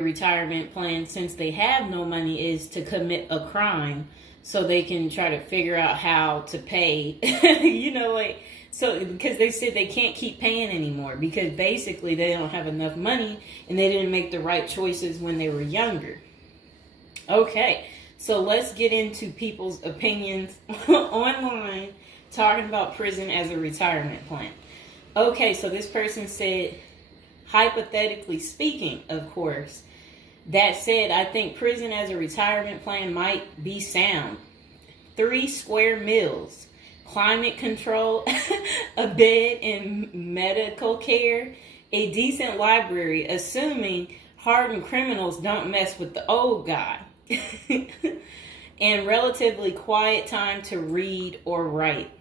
retirement plan, since they have no money, is to commit a crime so they can try to figure out how to pay. So because they said they can't keep paying anymore because basically they don't have enough money and they didn't make the right choices when they were younger. Okay, so let's get into people's opinions online talking about prison as a retirement plan. Okay, so this person said, hypothetically speaking, of course, that said, I think prison as a retirement plan might be sound. 3 square meals, climate control, a bed and medical care, a decent library, assuming hardened criminals don't mess with the old guy, and relatively quiet time to read or write.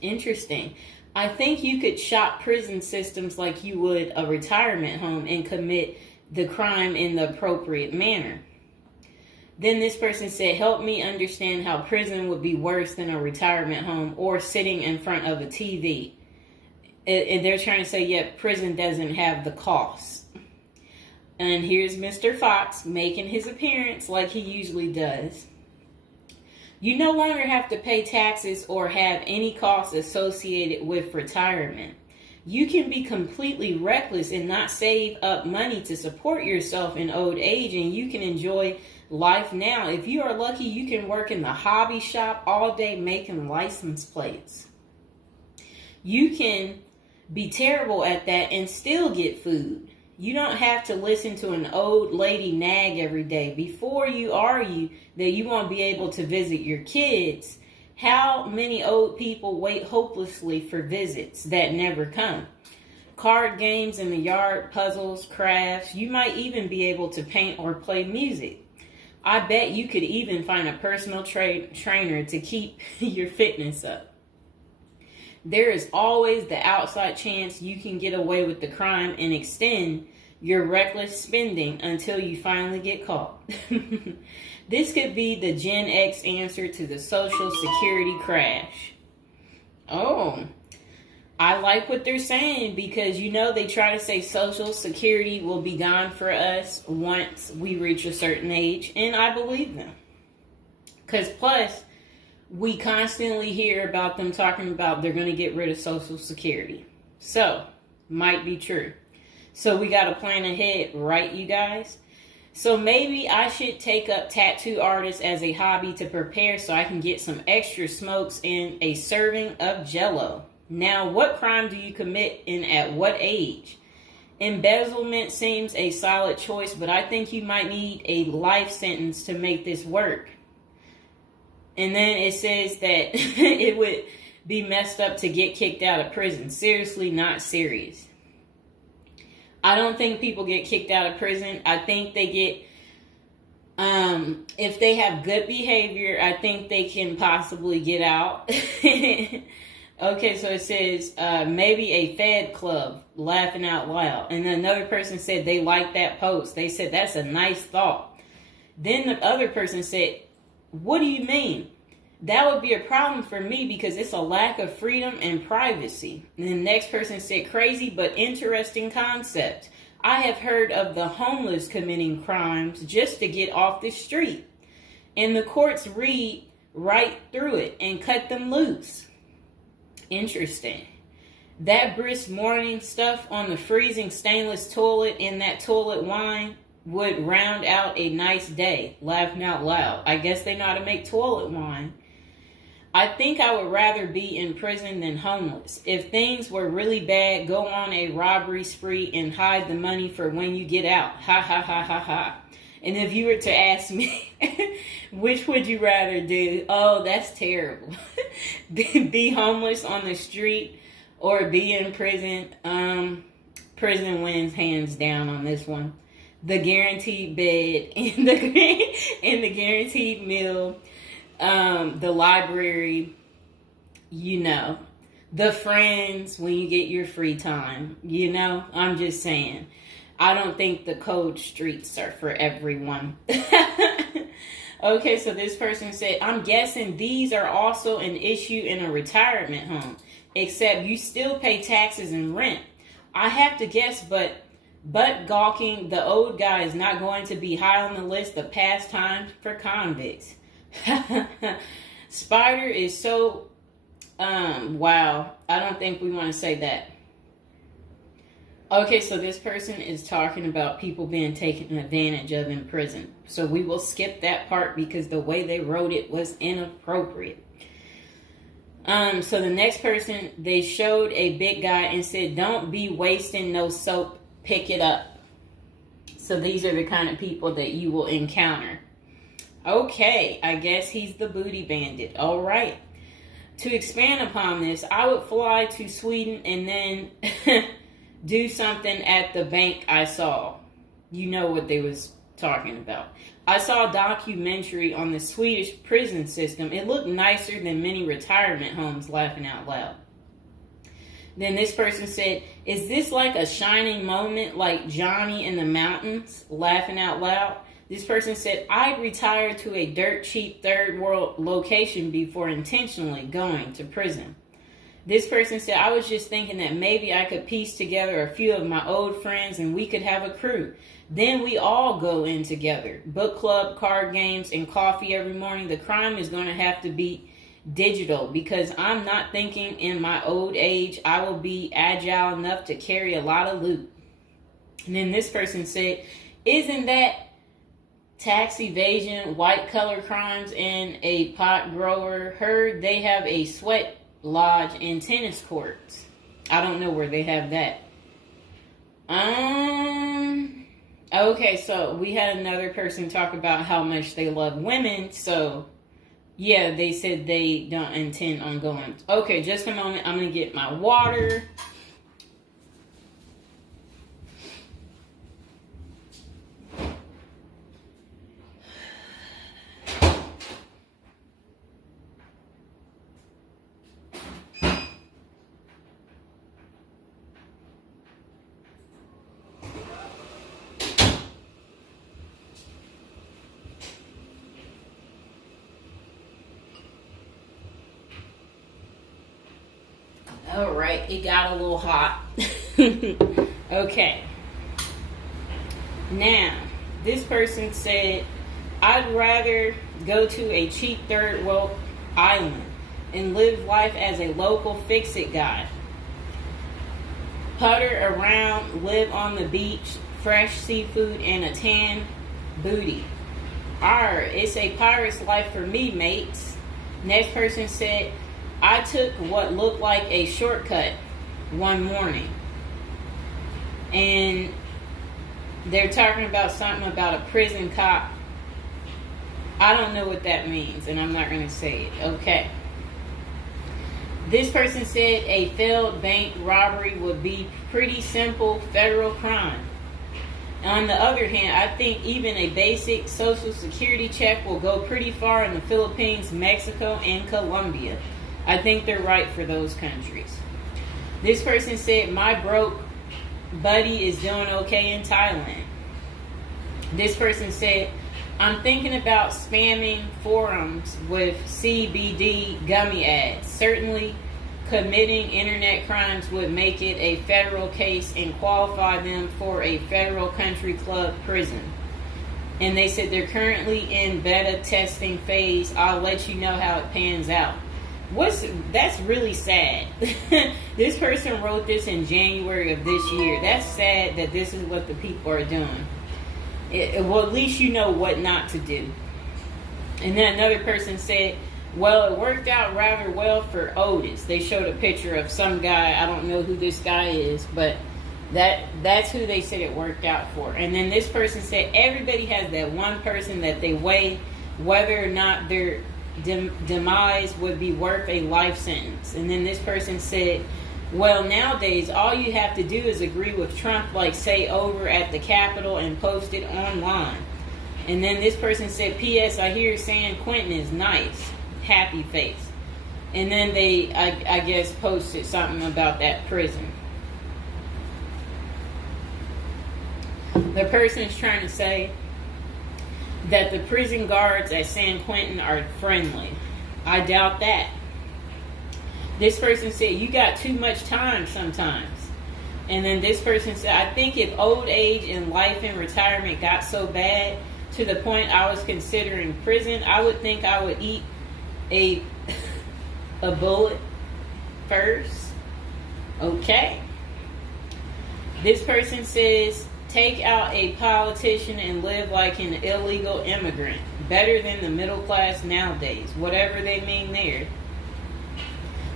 Interesting. I think you could shop prison systems like you would a retirement home and commit the crime in the appropriate manner. Then this person said, help me understand how prison would be worse than a retirement home or sitting in front of a TV. And they're trying to say, yeah, prison doesn't have the costs. And here's Mr. Fox making his appearance like he usually does. You no longer have to pay taxes or have any costs associated with retirement. You can be completely reckless and not save up money to support yourself in old age, and you can enjoy life now. If you are lucky, you can work in the hobby shop all day making license plates. You can be terrible at that and still get food. You don't have to listen to an old lady nag every day before you argue that you won't be able to visit your kids. How many old people wait hopelessly for visits that never come? Card games in the yard, puzzles, crafts. You might even be able to paint or play music. I bet you could even find a personal trainer to keep your fitness up. There is always the outside chance you can get away with the crime and extend your reckless spending until you finally get caught. This could be the Gen X answer to the Social Security crash. Oh, I like what they're saying because, they try to say Social Security will be gone for us once we reach a certain age, and I believe them. Because plus, we constantly hear about them talking about they're going to get rid of Social Security. So, might be true. So we got to plan ahead, right, you guys? So maybe I should take up tattoo artists as a hobby to prepare so I can get some extra smokes and a serving of Jell-O. Now, what crime do you commit and at what age? Embezzlement seems a solid choice, but I think you might need a life sentence to make this work. And then it says that it would be messed up to get kicked out of prison. Seriously, not serious. I don't think people get kicked out of prison. I think they get, if they have good behavior, I think they can possibly get out. Okay, so it says maybe a Fed club, laughing out loud. And another person said they liked that post. They said, that's a nice thought. Then the other person said, what do you mean? That would be a problem for me because it's a lack of freedom and privacy. And the next person said, crazy but interesting concept. I have heard of the homeless committing crimes just to get off the street. And the courts read right through it and cut them loose. Interesting. That brisk morning stuff on the freezing stainless toilet and that toilet wine would round out a nice day. Laughing out loud. I guess they know how to make toilet wine. I think I would rather be in prison than homeless. If things were really bad, go on a robbery spree and hide the money for when you get out. Ha ha ha ha ha. And if you were to ask me, which would you rather do? Oh, that's terrible. Be homeless on the street or be in prison? Prison wins hands down on this one. The guaranteed bed and the guaranteed meal. The library, the friends when you get your free time, I'm just saying. I don't think the cold streets are for everyone. Okay, so this person said, I'm guessing these are also an issue in a retirement home, except you still pay taxes and rent. I have to guess, but But gawking, the old guy is not going to be high on the list of pastimes for convicts. Spider is so, wow. I don't think we want to say that. Okay, so this person is talking about people being taken advantage of in prison. So we will skip that part because the way they wrote it was inappropriate. So the next person, they showed a big guy and said, "Don't be wasting no soap, pick it up." So these are the kind of people that you will encounter. Okay, I guess he's the booty bandit. All right. To expand upon this, I would fly to Sweden and then do something at the bank I saw. You know what they was talking about. I saw a documentary on the Swedish prison system. It looked nicer than many retirement homes, laughing out loud. Then this person said, "Is this like a shining moment like Johnny in the Mountains?" Laughing out loud. This person said, "I'd retire to a dirt cheap third world location before intentionally going to prison." This person said, "I was just thinking that maybe I could piece together a few of my old friends and we could have a crew. Then we all go in together. Book club, card games, and coffee every morning. The crime is going to have to be digital because I'm not thinking in my old age I will be agile enough to carry a lot of loot." And then this person said, "Isn't that tax evasion, white collar crimes, and a pot grower? Heard they have a sweat lodge and tennis courts." I don't know where they have that. Okay, so we had another person talk about how much they love women. So yeah, they said they don't intend on going. Okay, just a moment. I'm gonna get my water. All right, it got a little hot. Okay. Now, this person said, "I'd rather go to a cheap third world island and live life as a local fix-it guy. Putter around, live on the beach, fresh seafood, and a tan booty. Arr, it's a pirate's life for me, mates." Next person said, "I took what looked like a shortcut one morning." And they're talking about something about a prison cop. I don't know what that means, and I'm not going to say it. Okay. This person said a failed bank robbery would be pretty simple federal crime. On the other hand, I think even a basic social security check will go pretty far in the Philippines, Mexico, and Colombia. I think they're right for those countries. This person said, "My broke buddy is doing okay in Thailand." This person said, "I'm thinking about spamming forums with CBD gummy ads. Certainly committing internet crimes would make it a federal case and qualify them for a federal country club prison." And they said they're currently in beta testing phase. I'll let you know how it pans out. That's really sad. This person wrote this in January of this year. That's sad that this is what the people are doing. Well, at least you know what not to do. And then another person said, "Well, it worked out rather well for Otis." They showed a picture of some guy. I don't know who this guy is, but that's who they said it worked out for. And then this person said everybody has that one person that they weigh whether or not their demise would be worth a life sentence. And then this person said, "Well, nowadays all you have to do is agree with Trump, like say over at the Capitol, and post it online." And then this person said, "P.S. I hear San Quentin is nice. Happy face." And then they, I guess, posted something about that prison. The person is trying to say that the prison guards at San Quentin are friendly. I doubt that. This person said, "You got too much time sometimes." And then this person said, I think if old age and life in retirement got so bad to the point I was considering prison, I would think I would eat a bullet first. Okay. This person says, take out a politician and live like an illegal immigrant. Better than the middle class nowadays. Whatever they mean there.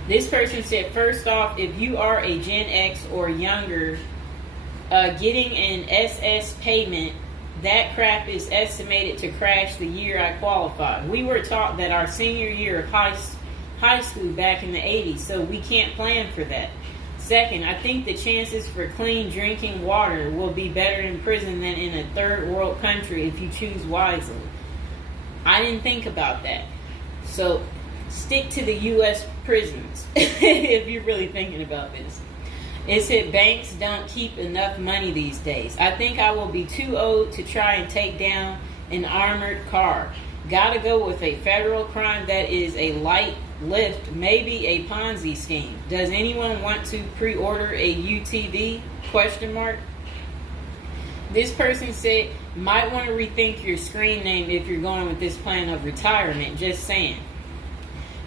This person said, first off, if you are a Gen X or younger, getting an SS payment, that crap is estimated to crash the year I qualified. We were taught that our senior year of high school back in the 80s, so we can't plan for that. Second, I think the chances for clean drinking water will be better in prison than in a third world country if you choose wisely. I didn't think about that. So stick to the U.S. prisons if you're really thinking about this. It said banks don't keep enough money these days. I think I will be too old to try and take down an armored car. Gotta go with a federal crime that is a light lift, maybe a Ponzi scheme. Does anyone want to pre-order a UTV? Question mark. This person said, might want to rethink your screen name if you're going with this plan of retirement. Just saying.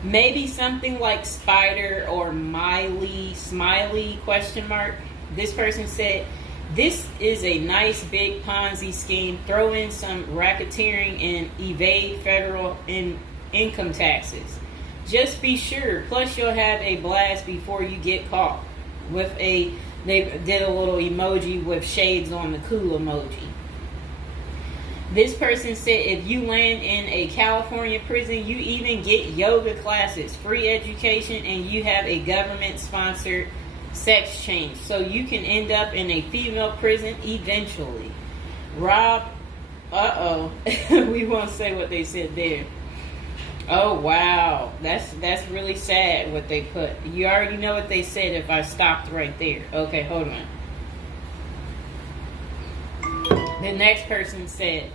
Maybe something like Spider or Smiley, question mark. This person said, this is a nice big Ponzi scheme. Throw in some racketeering and evade federal income taxes. Just be sure. Plus you'll have a blast before you get caught. They did a little emoji with shades on the cool emoji. This person said if you land in a California prison, you even get yoga classes, free education, and you have a government-sponsored sex change. So you can end up in a female prison eventually. Rob, we won't say what they said there. Oh, wow. That's really sad what they put. You already know what they said if I stopped right there. Okay, hold on. The next person said,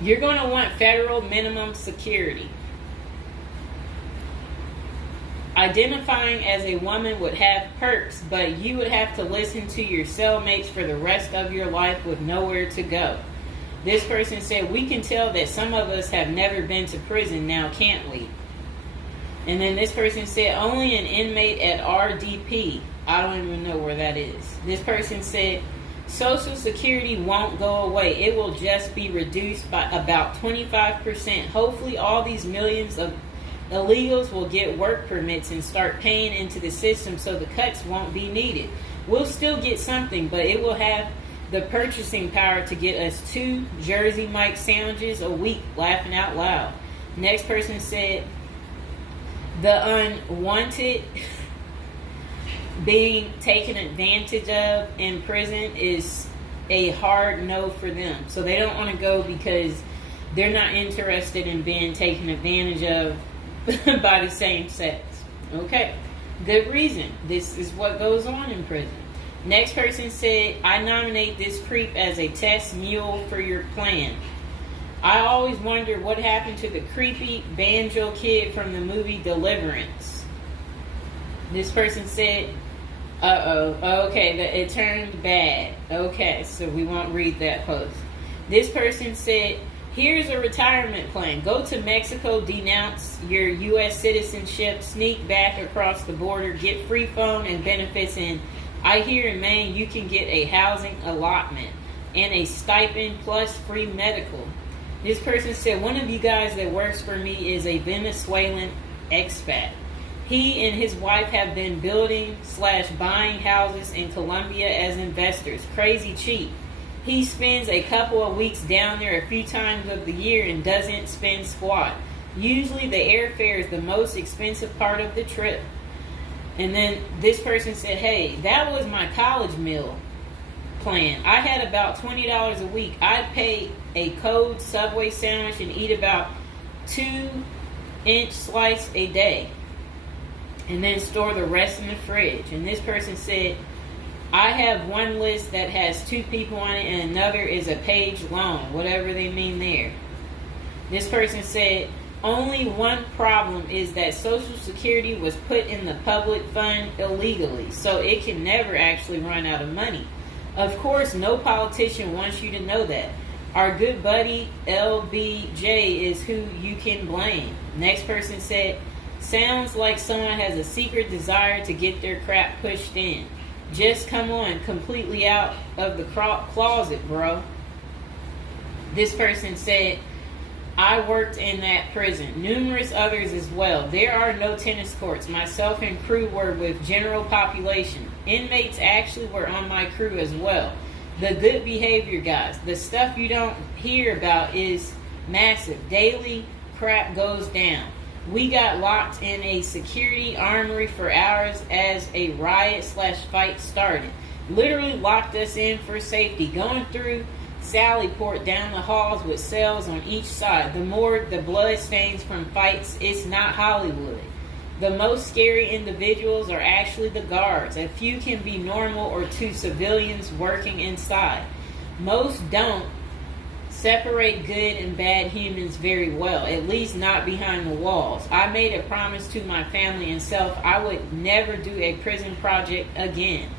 you're going to want federal minimum security. Identifying as a woman would have perks, but you would have to listen to your cellmates for the rest of your life with nowhere to go. This person said, we can tell that some of us have never been to prison now, can't we? And then this person said, only an inmate at RDP. I don't even know where that is. This person said, Social Security won't go away. It will just be reduced by about 25%. Hopefully all these millions of illegals will get work permits and start paying into the system so the cuts won't be needed. We'll still get something, but it will have the purchasing power to get us 2 Jersey Mike sandwiches a week, laughing out loud. Next person said, the unwanted being taken advantage of in prison is a hard no for them. So they don't want to go because they're not interested in being taken advantage of by the same sex. Okay, good reason. This is what goes on in prison. Next person said, I nominate this creep as a test mule for your plan. I always wonder what happened to the creepy banjo kid from the movie Deliverance. This person said, okay, it turned bad. Okay, so we won't read that post. This person said, here's a retirement plan. Go to Mexico, denounce your U.S. citizenship, sneak back across the border, get free phone and benefits, and I hear in Maine you can get a housing allotment and a stipend plus free medical. This person said, one of you guys that works for me is a Venezuelan expat. He and his wife have been building/buying houses in Colombia as investors. Crazy cheap. He spends a couple of weeks down there a few times of the year and doesn't spend squat. Usually the airfare is the most expensive part of the trip. And then this person said, hey, that was my college meal plan. I had about $20 a week. I'd pay a cold Subway sandwich and eat about 2-inch slice a day. And then store the rest in the fridge. And this person said, I have one list that has 2 people on it and another is a page long, whatever they mean there. This person said, Only one problem is that Social Security was put in the public fund illegally, so it can never actually run out of money. Of course, no politician wants you to know that. Our good buddy LBJ is who you can blame. Next person said, sounds like someone has a secret desire to get their crap pushed in. Just come on, completely out of the closet, bro. This person said, I worked in that prison. Numerous others as well. There are no tennis courts. Myself and crew were with general population. Inmates actually were on my crew as well. The good behavior guys. The stuff you don't hear about is massive. Daily crap goes down. We got locked in a security armory for hours as a riot/fight started. Literally locked us in for safety. Going through Sallyport down the halls with cells on each side. The more the blood stains from fights, it's not Hollywood. The most scary individuals are actually the guards. A few can be normal or two civilians working inside. Most don't separate good and bad humans very well, at least not behind the walls. I made a promise to my family and self I would never do a prison project again.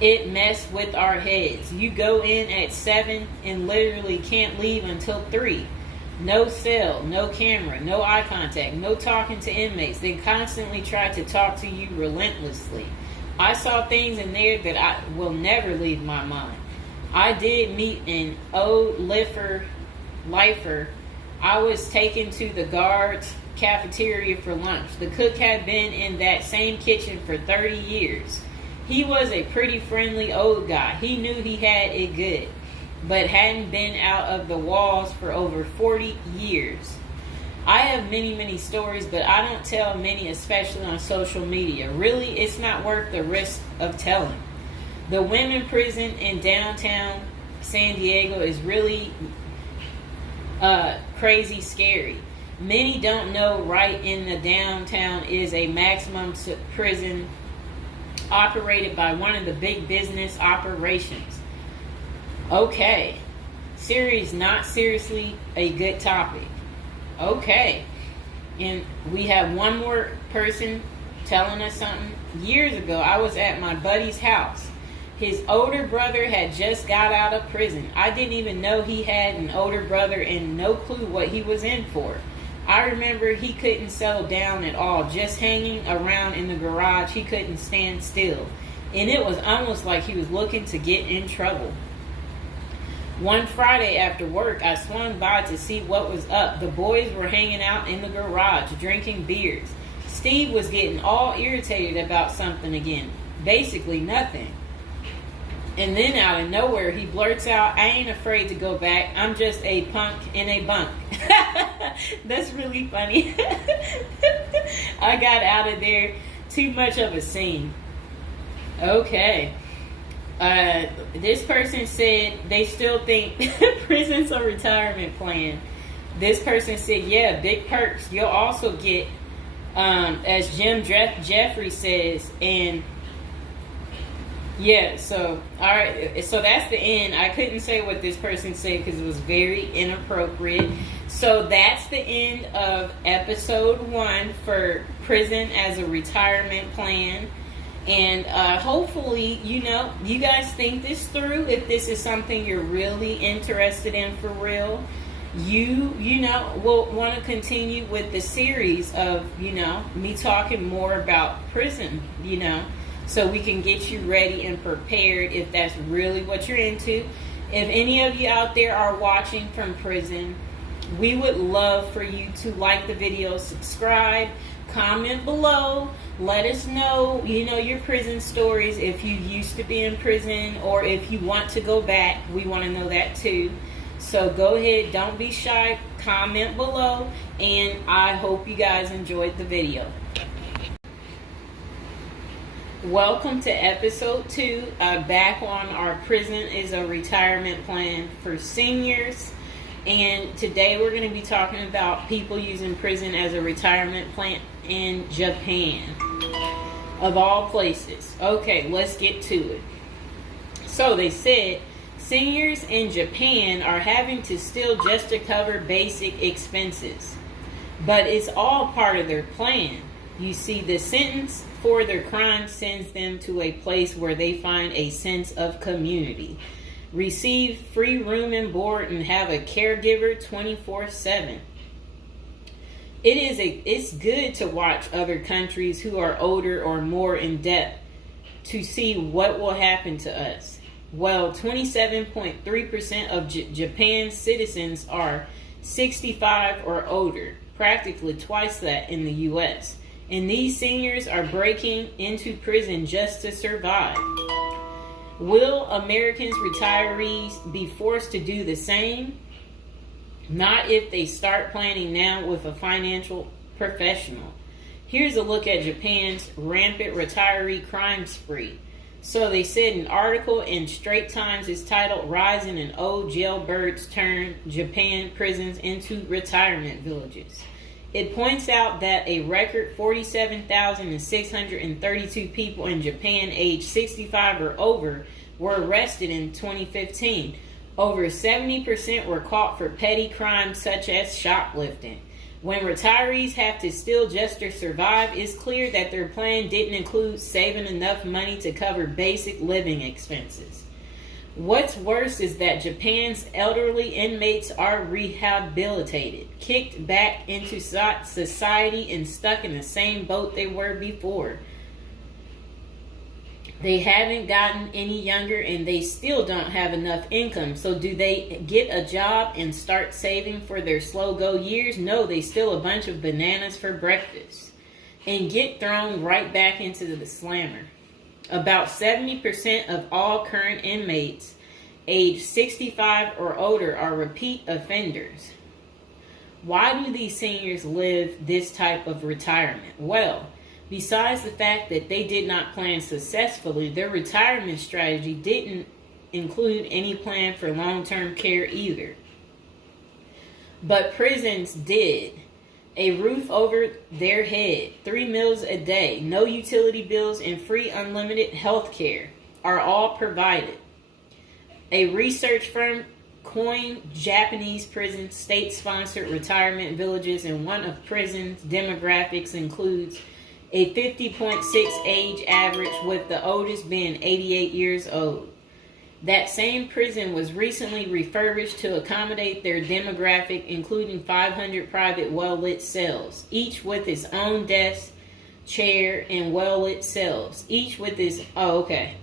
It messed with our heads. You go in at 7 and literally can't leave until 3. No cell, no camera, no eye contact, no talking to inmates. They constantly try to talk to you relentlessly. I saw things in there that I will never leave my mind. I did meet an old lifer. I was taken to the guards' cafeteria for lunch. The cook had been in that same kitchen for 30 years. He was a pretty friendly old guy. He knew he had it good, but hadn't been out of the walls for over 40 years. I have many, many stories, but I don't tell many, especially on social media. Really, it's not worth the risk of telling. The women prison in downtown San Diego is really crazy scary. Many don't know right in the downtown is a maximum prison operated by one of the big business operations. Okay. Series not seriously a good topic. Okay. And we have one more person telling us something. Years ago, I was at my buddy's house. His older brother had just got out of prison. I didn't even know he had an older brother and no clue what he was in for. I remember he couldn't settle down at all, just hanging around in the garage. He couldn't stand still. And it was almost like he was looking to get in trouble. One Friday after work, I swung by to see what was up. The boys were hanging out in the garage, drinking beers. Steve was getting all irritated about something again. Basically nothing. And then out of nowhere, he blurts out, I ain't afraid to go back. I'm just a punk in a bunk. That's really funny. I got out of there. Too much of a scene. Okay. This person said they still think prison's a retirement plan. This person said, yeah, big perks. You'll also get, as Jim Jeffrey says, and yeah, so, all right, so that's the end. I couldn't say what this person said because it was very inappropriate. So that's the end of episode 1 for prison as a retirement plan. And hopefully, you guys think this through. If this is something you're really interested in for real, you will want to continue with the series of, me talking more about prison, so we can get you ready and prepared if that's really what you're into. If any of you out there are watching from prison, we would love for you to like the video, subscribe, comment below, let us know, your prison stories, if you used to be in prison or if you want to go back. We want to know that too. So go ahead, don't be shy, comment below, and I hope you guys enjoyed the video. Welcome to episode 2, back on our prison is a retirement plan for seniors. And today we're going to be talking about people using prison as a retirement plan in Japan, of all places. Okay, let's get to it. So they said Seniors in Japan are having to steal just to cover basic expenses. But it's all part of their plan. You see, the sentence for their crime sends them to a place where they find a sense of community, receive free room and board, and have a caregiver 24/7. It's good to watch other countries who are older or more in debt to see what will happen to us. Well, 27.3% of Japan's citizens are 65 or older, practically twice that in the U.S. And these seniors are breaking into prison just to survive. Will Americans retirees be forced to do the same? Not if they start planning now with a financial professional. Here's a look at Japan's rampant retiree crime spree. So they said an article in Straits Times is titled "Rising in Old Jailbirds Turn Japan Prisons into Retirement Villages." It points out that a record 47,632 people in Japan aged 65 or over were arrested in 2015. Over 70% were caught for petty crimes such as shoplifting. When retirees have to steal just to survive, it's clear that their plan didn't include saving enough money to cover basic living expenses. What's worse is that Japan's elderly inmates are rehabilitated, kicked back into society, and stuck in the same boat they were before. They haven't gotten any younger, and they still don't have enough income. So do they get a job and start saving for their slow-go years? No, they steal a bunch of bananas for breakfast and get thrown right back into the slammer. About 70% of all current inmates aged 65 or older are repeat offenders. Why do these seniors live this type of retirement? Well, besides the fact that they did not plan successfully, their retirement strategy didn't include any plan for long-term care either. But prisons did. A roof over their head, 3 meals a day, no utility bills, and free unlimited health care are all provided. A research firm coined Japanese prisons state-sponsored retirement villages, and one of prisons' demographics includes a 50.6 age average, with the oldest being 88 years old. That same prison was recently refurbished to accommodate their demographic, including 500 private well-lit cells, each with its own desk, chair, and well-lit cells, each with its... Oh, okay.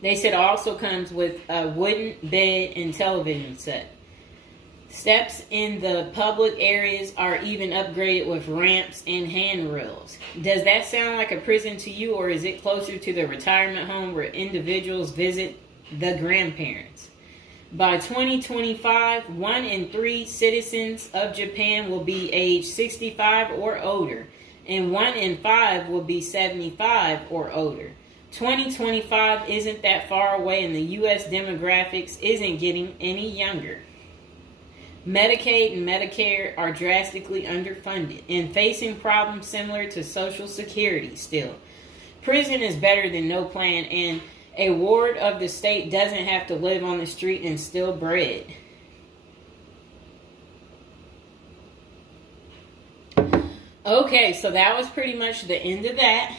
They said it also comes with a wooden bed and television set. Steps in the public areas are even upgraded with ramps and handrails. Does that sound like a prison to you, or is it closer to the retirement home where individuals visit the grandparents? By 2025, 1 in 3 citizens of Japan will be age 65 or older, and 1 in 5 will be 75 or older. 2025 isn't that far away, and the U.S. demographics isn't getting any younger. Medicaid and Medicare are drastically underfunded and facing problems similar to Social Security still. Prison is better than no plan, and a ward of the state doesn't have to live on the street and steal bread. Okay, so that was pretty much the end of that.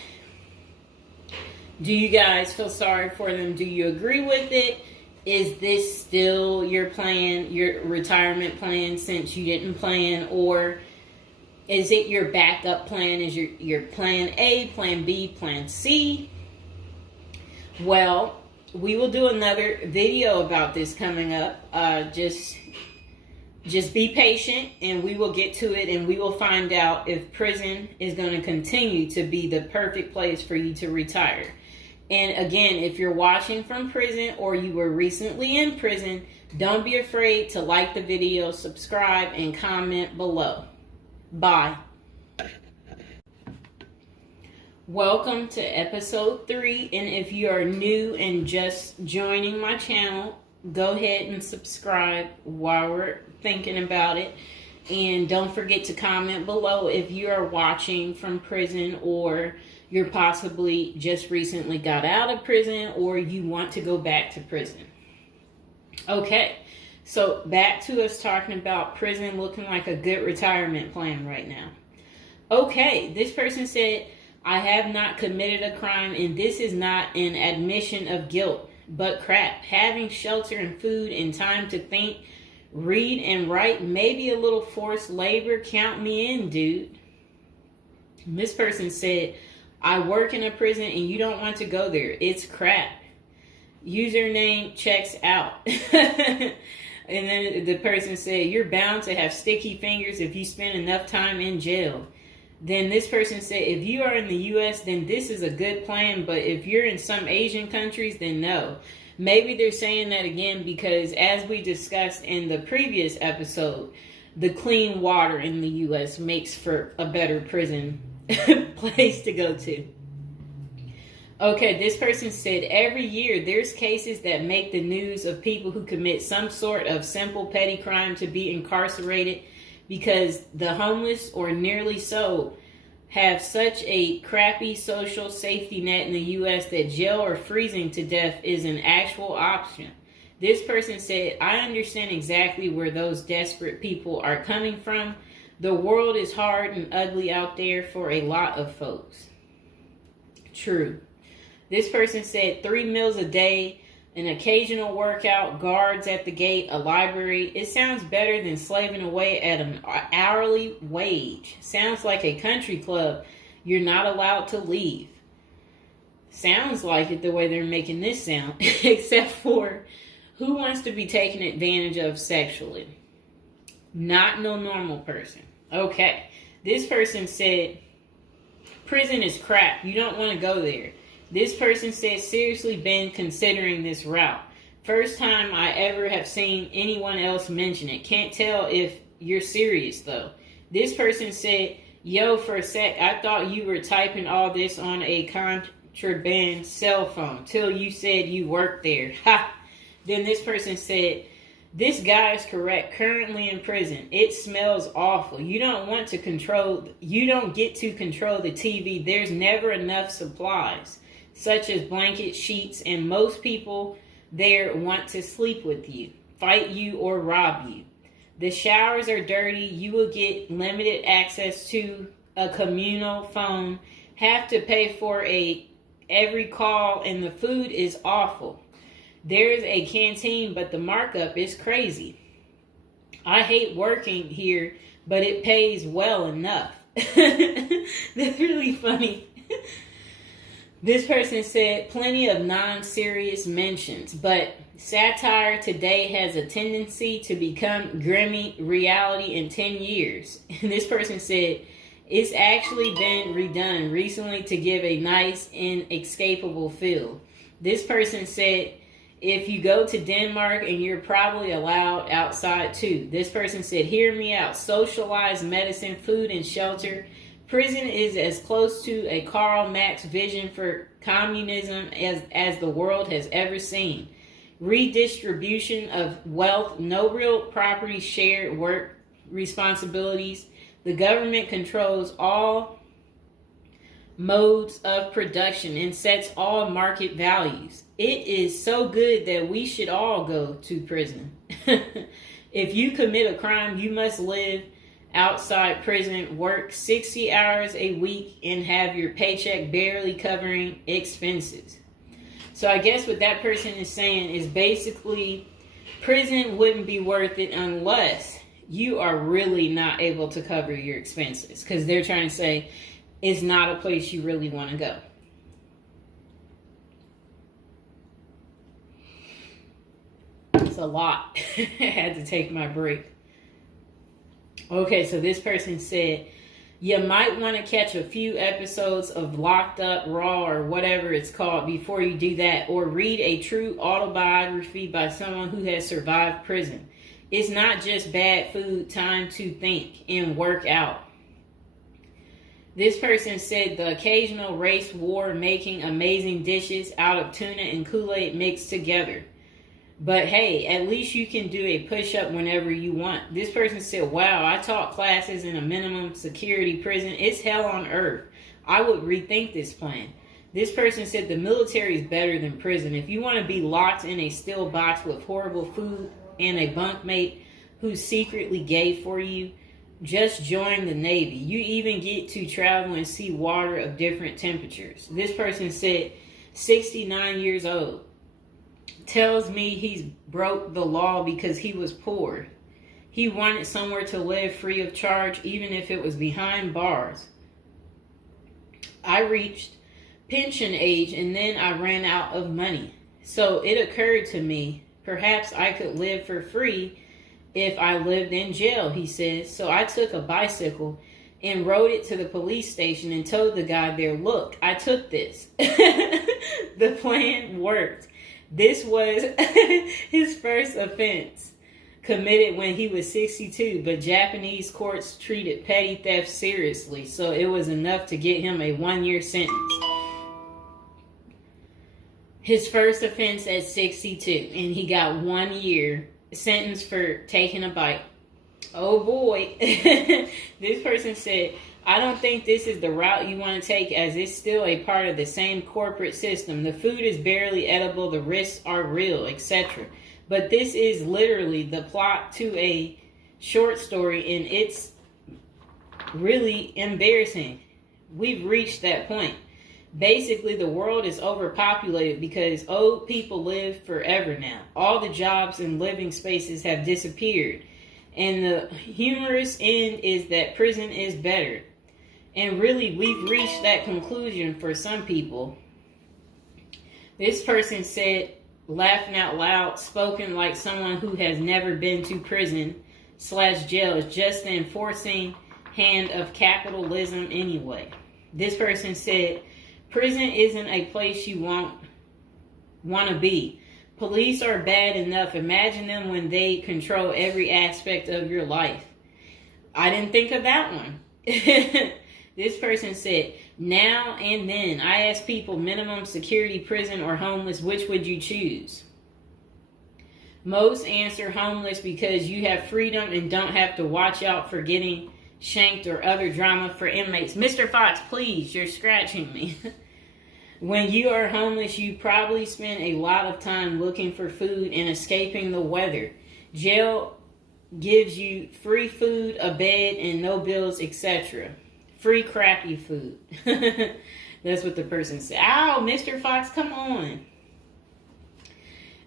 Do you guys feel sorry for them? Do you agree with it? Is this still your plan, your retirement plan, since you didn't plan? Or is it your backup plan? Is your plan A, plan B, plan C? Well, we will do another video about this coming up. Just be patient, and we will get to it, and we will find out if prison is going to continue to be the perfect place for you to retire. And again, if you're watching from prison or you were recently in prison, don't be afraid to like the video, subscribe, and comment below. Bye. Welcome to episode 3. And if you are new and just joining my channel, go ahead and subscribe while we're thinking about it. And don't forget to comment below if you are watching from prison or you're possibly just recently got out of prison, or you want to go back to prison. Okay, so back to us talking about prison looking like a good retirement plan right now. Okay, this person said, I have not committed a crime, and this is not an admission of guilt, but crap. Having shelter and food and time to think, read and write, maybe a little forced labor, count me in, dude. This person said, I work in a prison and you don't want to go there. It's crap. Username checks out. And then the person said, you're bound to have sticky fingers if you spend enough time in jail. Then this person said, if you are in the U.S., then this is a good plan. But if you're in some Asian countries, then no. Maybe they're saying that again because, as we discussed in the previous episode, the clean water in the U.S. makes for a better prison place to go to. Okay, this person said, every year there's cases that make the news of people who commit some sort of simple petty crime to be incarcerated because the homeless, or nearly so, have such a crappy social safety net in the U.S. that jail or freezing to death is an actual option. This person said, I understand exactly where those desperate people are coming from. The world is hard and ugly out there for a lot of folks. True. This person said 3 meals a day, an occasional workout, guards at the gate, a library. It sounds better than slaving away at an hourly wage. Sounds like a country club you're not allowed to leave. Sounds like it the way they're making this sound, except for who wants to be taken advantage of sexually? Not no normal person. Okay, this person said prison is crap. You don't want to go there. This person said, seriously been considering this route. First time I ever have seen anyone else mention it. Can't tell if you're serious, though. This person said, yo, for a sec, I thought you were typing all this on a contraband cell phone till you said you worked there. Ha! Then this person said, this guy is correct. Currently in prison. It smells awful. You don't get to control the TV. There's never enough supplies, such as blankets, sheets, and most people there want to sleep with you, fight you, or rob you. The showers are dirty. You will get limited access to a communal phone, have to pay for every call, and the food is awful. There's a canteen, but the markup is crazy. I hate working here, but it pays well enough. That's really funny. This person said, plenty of non-serious mentions, but satire today has a tendency to become grimy reality in 10 years. And this person said, it's actually been redone recently to give a nice, inescapable feel. This person said, if you go to Denmark and you're probably allowed outside too. This person said, hear me out. Socialized medicine, food, and shelter. Prison is as close to a Karl Marx vision for communism as the world has ever seen. Redistribution of wealth, no real property, shared work responsibilities. The government controls all modes of production and sets all market values. It is so good that we should all go to prison. If you commit a crime, you must live outside prison, work 60 hours a week, and have your paycheck barely covering expenses. So I guess what that person is saying is basically prison wouldn't be worth it unless you are really not able to cover your expenses, because they're trying to say it's not a place you really want to go. It's a lot. I had to take my break. Okay, so this person said, you might want to catch a few episodes of Locked Up, Raw, or whatever it's called before you do that, or read a true autobiography by someone who has survived prison. It's not just bad food, time to think and work out. This person said the occasional race war, making amazing dishes out of tuna and Kool-Aid mixed together. But hey, at least you can do a push-up whenever you want. This person said, wow, I taught classes in a minimum security prison. It's hell on earth. I would rethink this plan. This person said the military is better than prison. If you want to be locked in a steel box with horrible food and a bunkmate who secretly gay for you, just join the Navy. You even get to travel and see water of different temperatures. This person said 69 years old. Tells me he's broke the law because he was poor. He wanted somewhere to live free of charge, even if it was behind bars. I reached pension age and then I ran out of money. So it occurred to me, perhaps I could live for free if I lived in jail, he says. So I took a bicycle and rode it to the police station and told the guy there, look, I took this. The plan worked. This was his first offense, committed when he was 62, but Japanese courts treated petty theft seriously, so it was enough to get him a 1-year sentence. His first offense at 62, and he got 1 year sentence for taking a bite. Oh boy. This person said, I don't think this is the route you want to take, as it's still a part of the same corporate system. The food is barely edible, the risks are real, etc. But this is literally the plot to a short story, and it's really embarrassing. We've reached that point. Basically, the world is overpopulated because old people live forever now. All the jobs and living spaces have disappeared. And the humorous end is that prison is better. And really, we've reached that conclusion for some people. This person said, laughing out loud, spoken like someone who has never been to prison/jail, is just the enforcing hand of capitalism anyway. This person said, prison isn't a place you want to be. Police are bad enough. Imagine them when they control every aspect of your life. I didn't think of that one. This person said, now and then, I ask people, minimum security, prison, or homeless, which would you choose? Most answer homeless because you have freedom and don't have to watch out for getting shanked or other drama for inmates. Mr. Fox, please, you're scratching me. When you are homeless, you probably spend a lot of time looking for food and escaping the weather. Jail gives you free food, a bed, and no bills, etc. Free crappy food. That's what the person said. Ow, Mr. Fox, come on.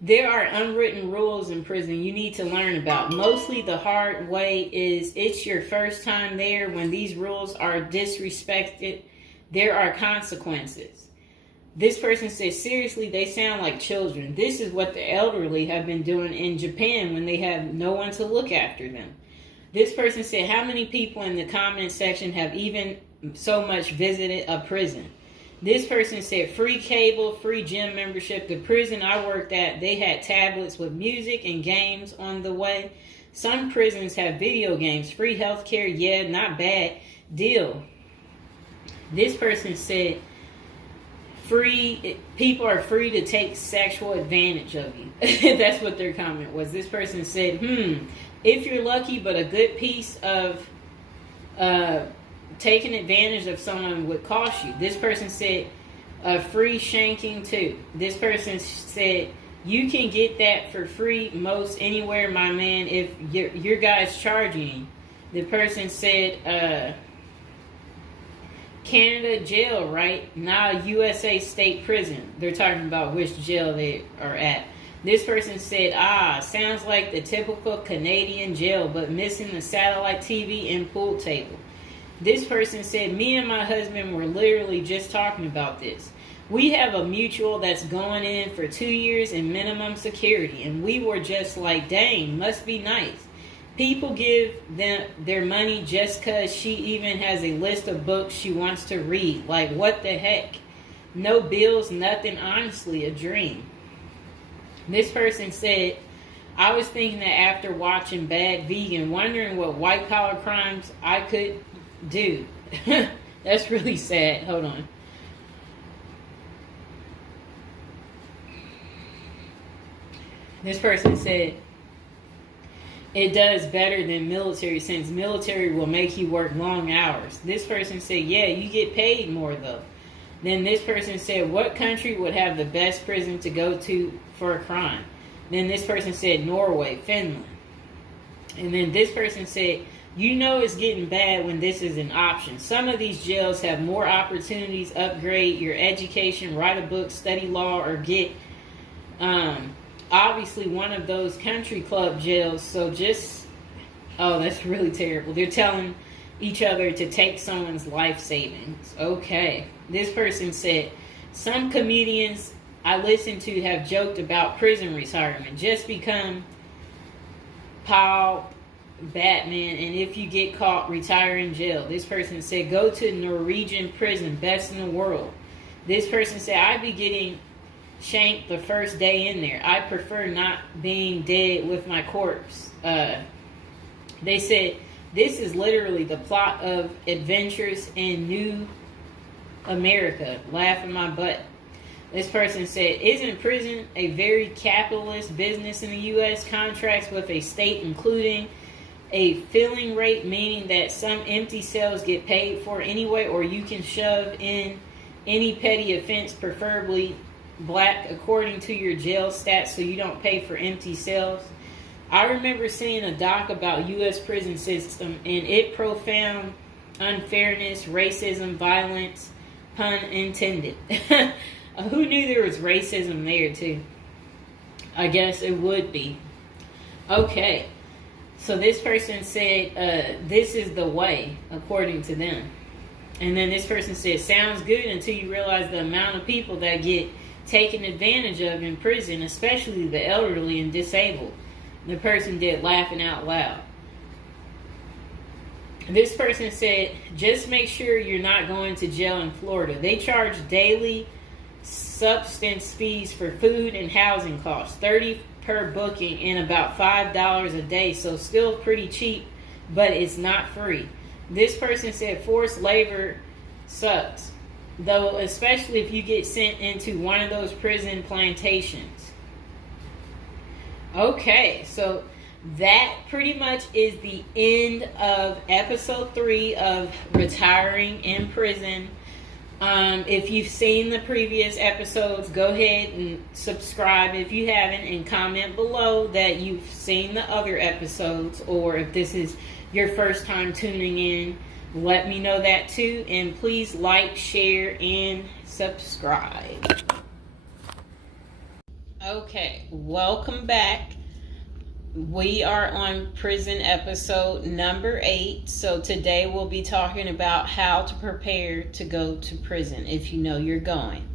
There are unwritten rules in prison you need to learn about. Mostly the hard way is it's your first time there. When these rules are disrespected, there are consequences. This person says, seriously, they sound like children. This is what the elderly have been doing in Japan when they have no one to look after them. This person said, how many people in the comment section have even so much visited a prison? This person said, free cable, free gym membership. The prison I worked at, they had tablets with music and games on the way. Some prisons have video games, free healthcare. Yeah, not bad deal. This person said, people are free to take sexual advantage of you. That's what their comment was. This person said, if you're lucky, but a good piece of taking advantage of someone would cost you. This person said, free shanking too. This person said, you can get that for free most anywhere, my man, if your guy's charging. The person said, Canada jail, right? Now USA state prison. They're talking about which jail they are at. This person said, sounds like the typical Canadian jail, but missing the satellite TV and pool table. This person said, me and my husband were literally just talking about this. We have a mutual that's going in for 2 years in minimum security, and we were just like, dang, must be nice. People give them their money just because she even has a list of books she wants to read. Like, what the heck? No bills, nothing, honestly, a dream. This person said, I was thinking that after watching Bad Vegan, wondering what white-collar crimes I could do. That's really sad. Hold on. This person said, it does better than military, since military will make you work long hours. This person said, yeah, you get paid more though. Then this person said, what country would have the best prison to go to for a crime? Then this person said, Norway, Finland. And then this person said, you know it's getting bad when this is an option. Some of these jails have more opportunities, upgrade your education, write a book, study law, or get obviously one of those country club jails. So just, oh, that's really terrible. They're telling each other to take someone's life savings. Okay. This person said, some comedians I listen to have joked about prison retirement. Just become Paul Batman, and if you get caught, retire in jail. This person said, go to Norwegian prison, best in the world. This person said, I'd be getting shanked the first day in there. I prefer not being dead with my corpse. They said, this is literally the plot of Adventures in New America. Laughing my butt. This person said, isn't prison a very capitalist business in the U.S.? Contracts with a state including a filling rate, meaning that some empty cells get paid for anyway, or you can shove in any petty offense, preferably black, according to your jail stats, so you don't pay for empty cells. I remember seeing a doc about U.S. prison system, and it profound unfairness, racism, violence, pun intended. Who knew there was racism there too? I guess it would be. Okay. So this person said, this is the way, according to them. And then this person said, sounds good until you realize the amount of people that get taken advantage of in prison, especially the elderly and disabled. The person did laughing out loud. This person said, just make sure you're not going to jail in Florida. They charge daily substance fees for food and housing costs, $30 per booking and about $5 a day, so still pretty cheap, but it's not free. This person said forced labor sucks, though, especially if you get sent into one of those prison plantations. Okay, so that pretty much is the end of episode 3 of Retiring in Prison. If you've seen the previous episodes, go ahead and subscribe if you haven't, and comment below that you've seen the other episodes, or if this is your first time tuning in, let me know that too. And please like, share, and subscribe. Okay, welcome back. We are on prison episode number 8. So today we'll be talking about how to prepare to go to prison if you know you're going.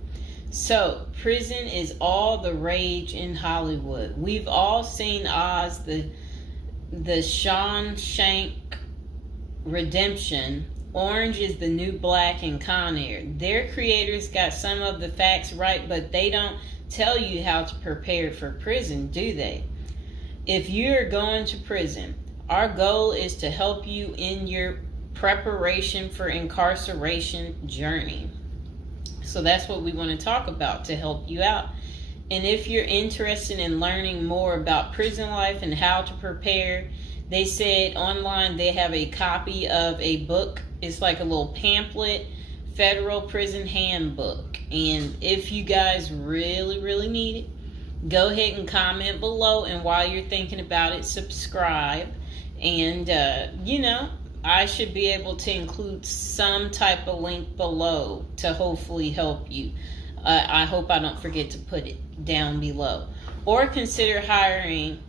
So prison is all the rage in Hollywood. We've all seen Oz, the Shawshank Redemption, Orange is the New Black, and Con Air. Their creators got some of the facts right, but they don't tell you how to prepare for prison, do they? If you're going to prison, our goal is to help you in your preparation for incarceration journey. So that's what we want to talk about to help you out. And if you're interested in learning more about prison life and how to prepare, they said online they have a copy of a book. It's like a little pamphlet, Federal Prison Handbook. And if you guys really, really need it, go ahead and comment below, and while you're thinking about it, subscribe. And I should be able to include some type of link below to hopefully help you. I hope I don't forget to put it down below. Or consider hiring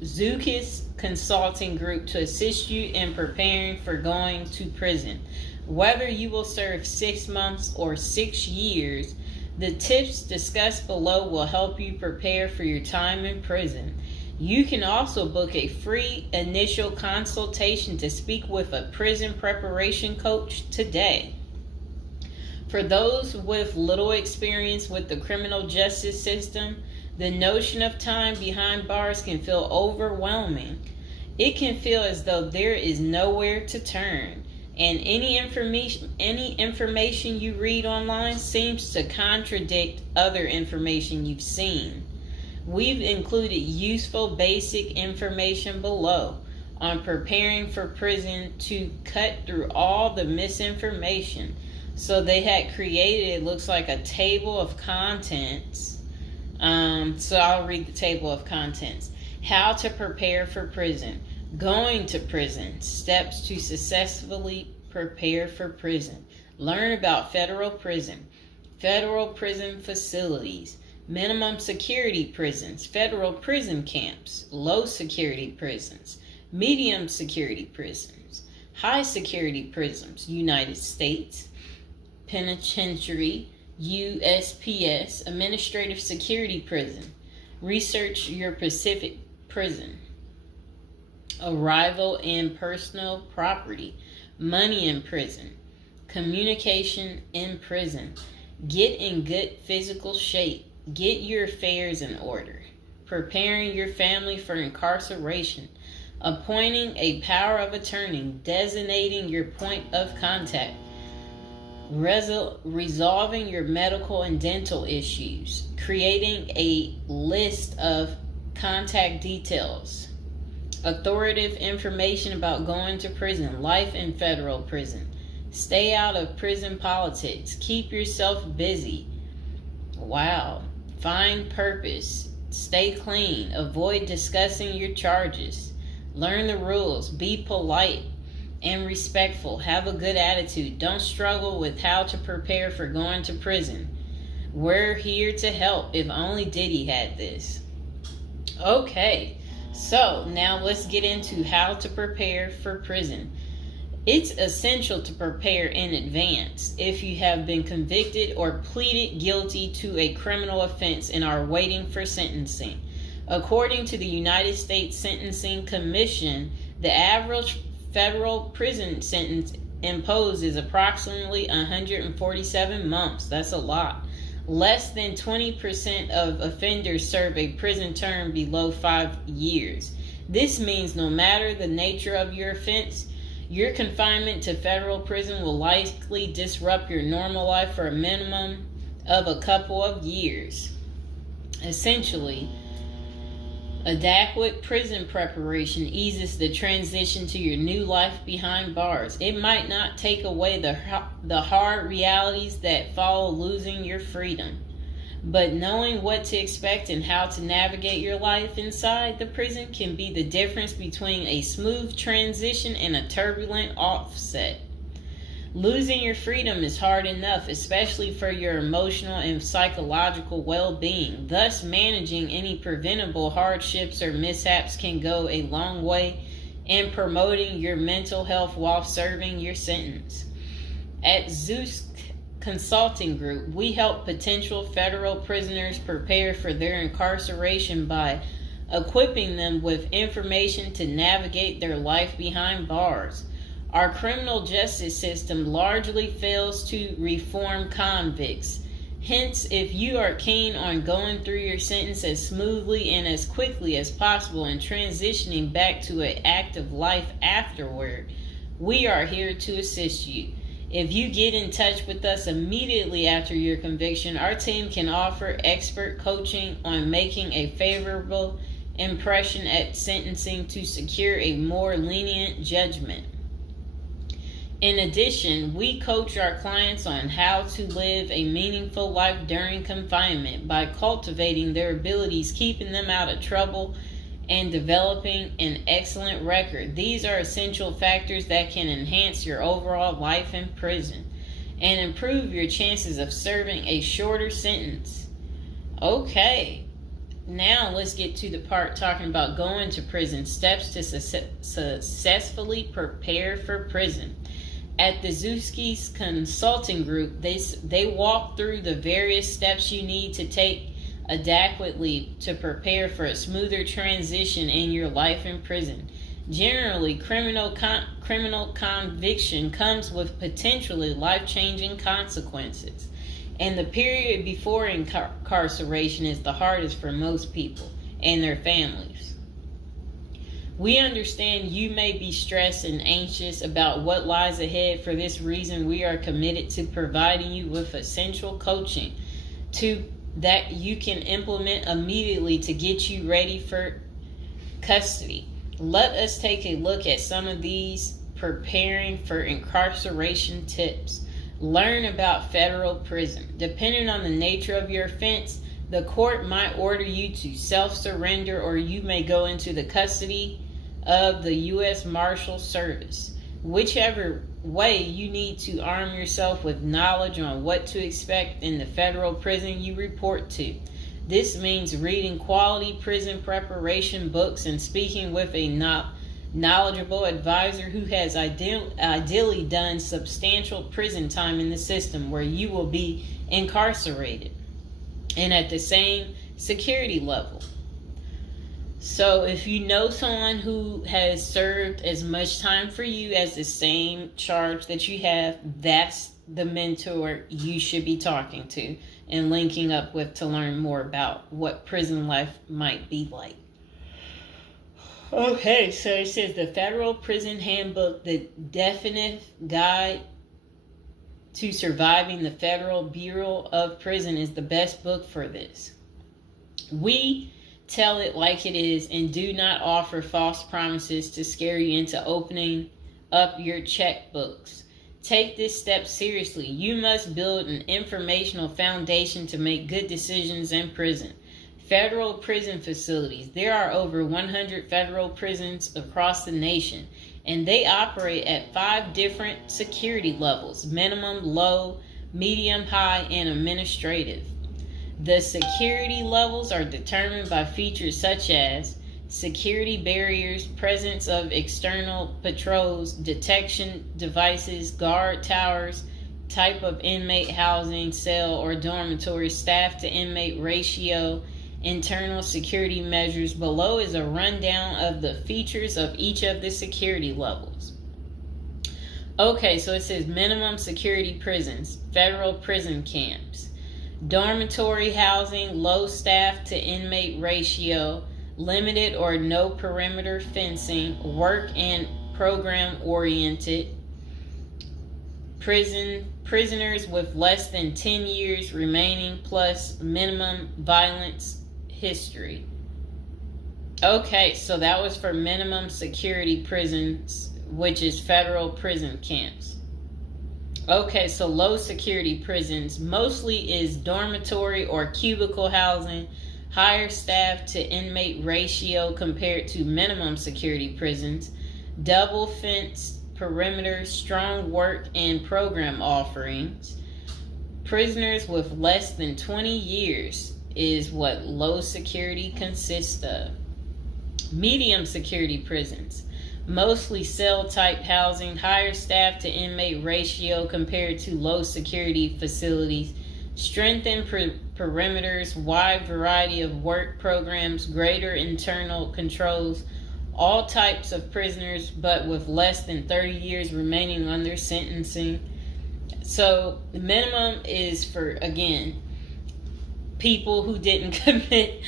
Zukis Consulting Group to assist you in preparing for going to prison. Whether you will serve 6 months or 6 years, the tips discussed below will help you prepare for your time in prison. You can also book a free initial consultation to speak with a prison preparation coach today. For those with little experience with the criminal justice system, the notion of time behind bars can feel overwhelming. It can feel as though there is nowhere to turn, and any information you read online seems to contradict other information you've seen. We've included useful basic information below on preparing for prison to cut through all the misinformation. So they had created, it looks like a table of contents. So I'll read the table of contents. How to prepare for prison. Going to prison. Steps to successfully prepare for prison. Learn about federal prison. Federal prison facilities. Minimum security prisons. Federal prison camps. Low security prisons. Medium security prisons. High security prisons. United States Penitentiary. USPS. Administrative security prison. Research your Pacific prison. Arrival and personal property. Money in prison. Communication in prison. Get in good physical shape. Get your affairs in order. Preparing your family for incarceration. Appointing a power of attorney. Designating your point of contact. Resolving your medical and dental issues. Creating a list of contact details. Authoritative information about going to prison. Life in federal prison. Stay out of prison politics. Keep yourself busy. Wow. Find purpose. Stay clean. Avoid discussing your charges. Learn the rules. Be polite and respectful. Have a good attitude. Don't struggle with how to prepare for going to prison. We're here to help. If only Diddy had this. Okay, so now let's get into how to prepare for prison. It's essential to prepare in advance if you have been convicted or pleaded guilty to a criminal offense and are waiting for sentencing. According to the United States Sentencing Commission, the average federal prison sentence imposed is approximately 147 months. That's a lot. Less than 20% of offenders serve a prison term below 5 years. This means no matter the nature of your offense, your confinement to federal prison will likely disrupt your normal life for a minimum of a couple of years. Essentially, adequate prison preparation eases the transition to your new life behind bars. It might not take away the hard realities that follow losing your freedom, but knowing what to expect and how to navigate your life inside the prison can be the difference between a smooth transition and a turbulent offset. Losing your freedom is hard enough, especially for your emotional and psychological well-being. Thus, managing any preventable hardships or mishaps can go a long way in promoting your mental health while serving your sentence. At Zeus Consulting Group, we help potential federal prisoners prepare for their incarceration by equipping them with information to navigate their life behind bars. Our criminal justice system largely fails to reform convicts. Hence, if you are keen on going through your sentence as smoothly and as quickly as possible and transitioning back to an active life afterward, we are here to assist you. If you get in touch with us immediately after your conviction, our team can offer expert coaching on making a favorable impression at sentencing to secure a more lenient judgment. In addition, we coach our clients on how to live a meaningful life during confinement by cultivating their abilities, keeping them out of trouble, and developing an excellent record. These are essential factors that can enhance your overall life in prison and improve your chances of serving a shorter sentence. Okay, now let's get to the part talking about going to prison, steps to successfully prepare for prison. At the Zeus Consulting Group, they walk through the various steps you need to take adequately to prepare for a smoother transition in your life in prison. Generally, criminal conviction comes with potentially life-changing consequences, and the period before incarceration is the hardest for most people and their families. We understand you may be stressed and anxious about what lies ahead. For this reason, we are committed to providing you with essential coaching to that you can implement immediately to get you ready for custody. Let us take a look at some of these preparing for incarceration tips. Learn about federal prison. Depending on the nature of your offense, the court might order you to self-surrender, or you may go into the custody of the U.S. Marshal Service. Whichever way, you need to arm yourself with knowledge on what to expect in the federal prison you report to. This means reading quality prison preparation books and speaking with a knowledgeable advisor who has ideally done substantial prison time in the system where you will be incarcerated and at the same security level. So if you know someone who has served as much time for you as the same charge that you have, that's the mentor you should be talking to and linking up with to learn more about what prison life might be like. Okay, so it says the Federal Prison Handbook, the definitive guide to surviving the Federal Bureau of Prison, is the best book for this. We tell it like it is and do not offer false promises to scare you into opening up your checkbooks. Take this step seriously. You must build an informational foundation to make good decisions in prison. Federal prison facilities. There are over 100 federal prisons across the nation, and they operate at 5 different security levels: minimum, low, medium, high, and administrative. The security levels are determined by features such as security barriers, presence of external patrols, detection devices, guard towers, type of inmate housing, cell or dormitory, staff to inmate ratio, internal security measures. Below is a rundown of the features of each of the security levels. Okay, so it says minimum security prisons, federal prison camps. Dormitory housing, low staff to inmate ratio, limited or no perimeter fencing, work and program oriented. Prisoners with less than 10 years remaining plus minimum violence history. Okay, so that was for minimum security prisons, which is federal prison camps. Okay, so low security prisons mostly is dormitory or cubicle housing, higher staff to inmate ratio compared to minimum security prisons, double fence perimeter, strong work and program offerings. Prisoners with less than 20 years is what low security consists of. Medium security prisons, mostly cell type housing, higher staff to inmate ratio compared to low security facilities, strengthened perimeters, wide variety of work programs, greater internal controls, all types of prisoners but with less than 30 years remaining on their sentencing. So the minimum is for, again, people who didn't commit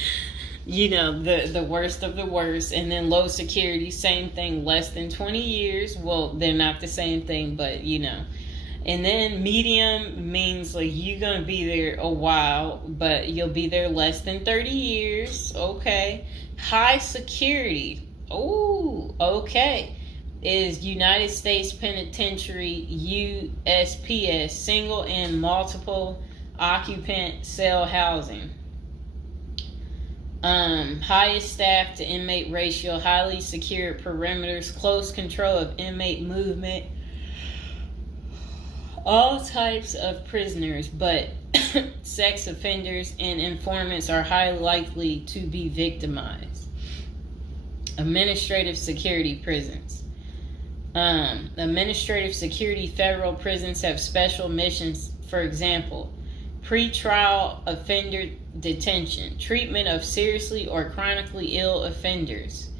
the worst of the worst. And then low security, same thing, less than 20 years. Well, they're not the same thing, but And then medium means like you're going to be there a while, but you'll be there less than 30 years. Okay. High security. Oh, okay. Is United States Penitentiary, USPS, single and multiple occupant cell housing. Highest staff to inmate ratio, highly secured perimeters, close control of inmate movement, all types of prisoners, but sex offenders and informants are highly likely to be victimized. Administrative security prisons. Administrative security federal prisons have special missions. For example, pretrial offender detention, treatment of seriously or chronically ill offenders,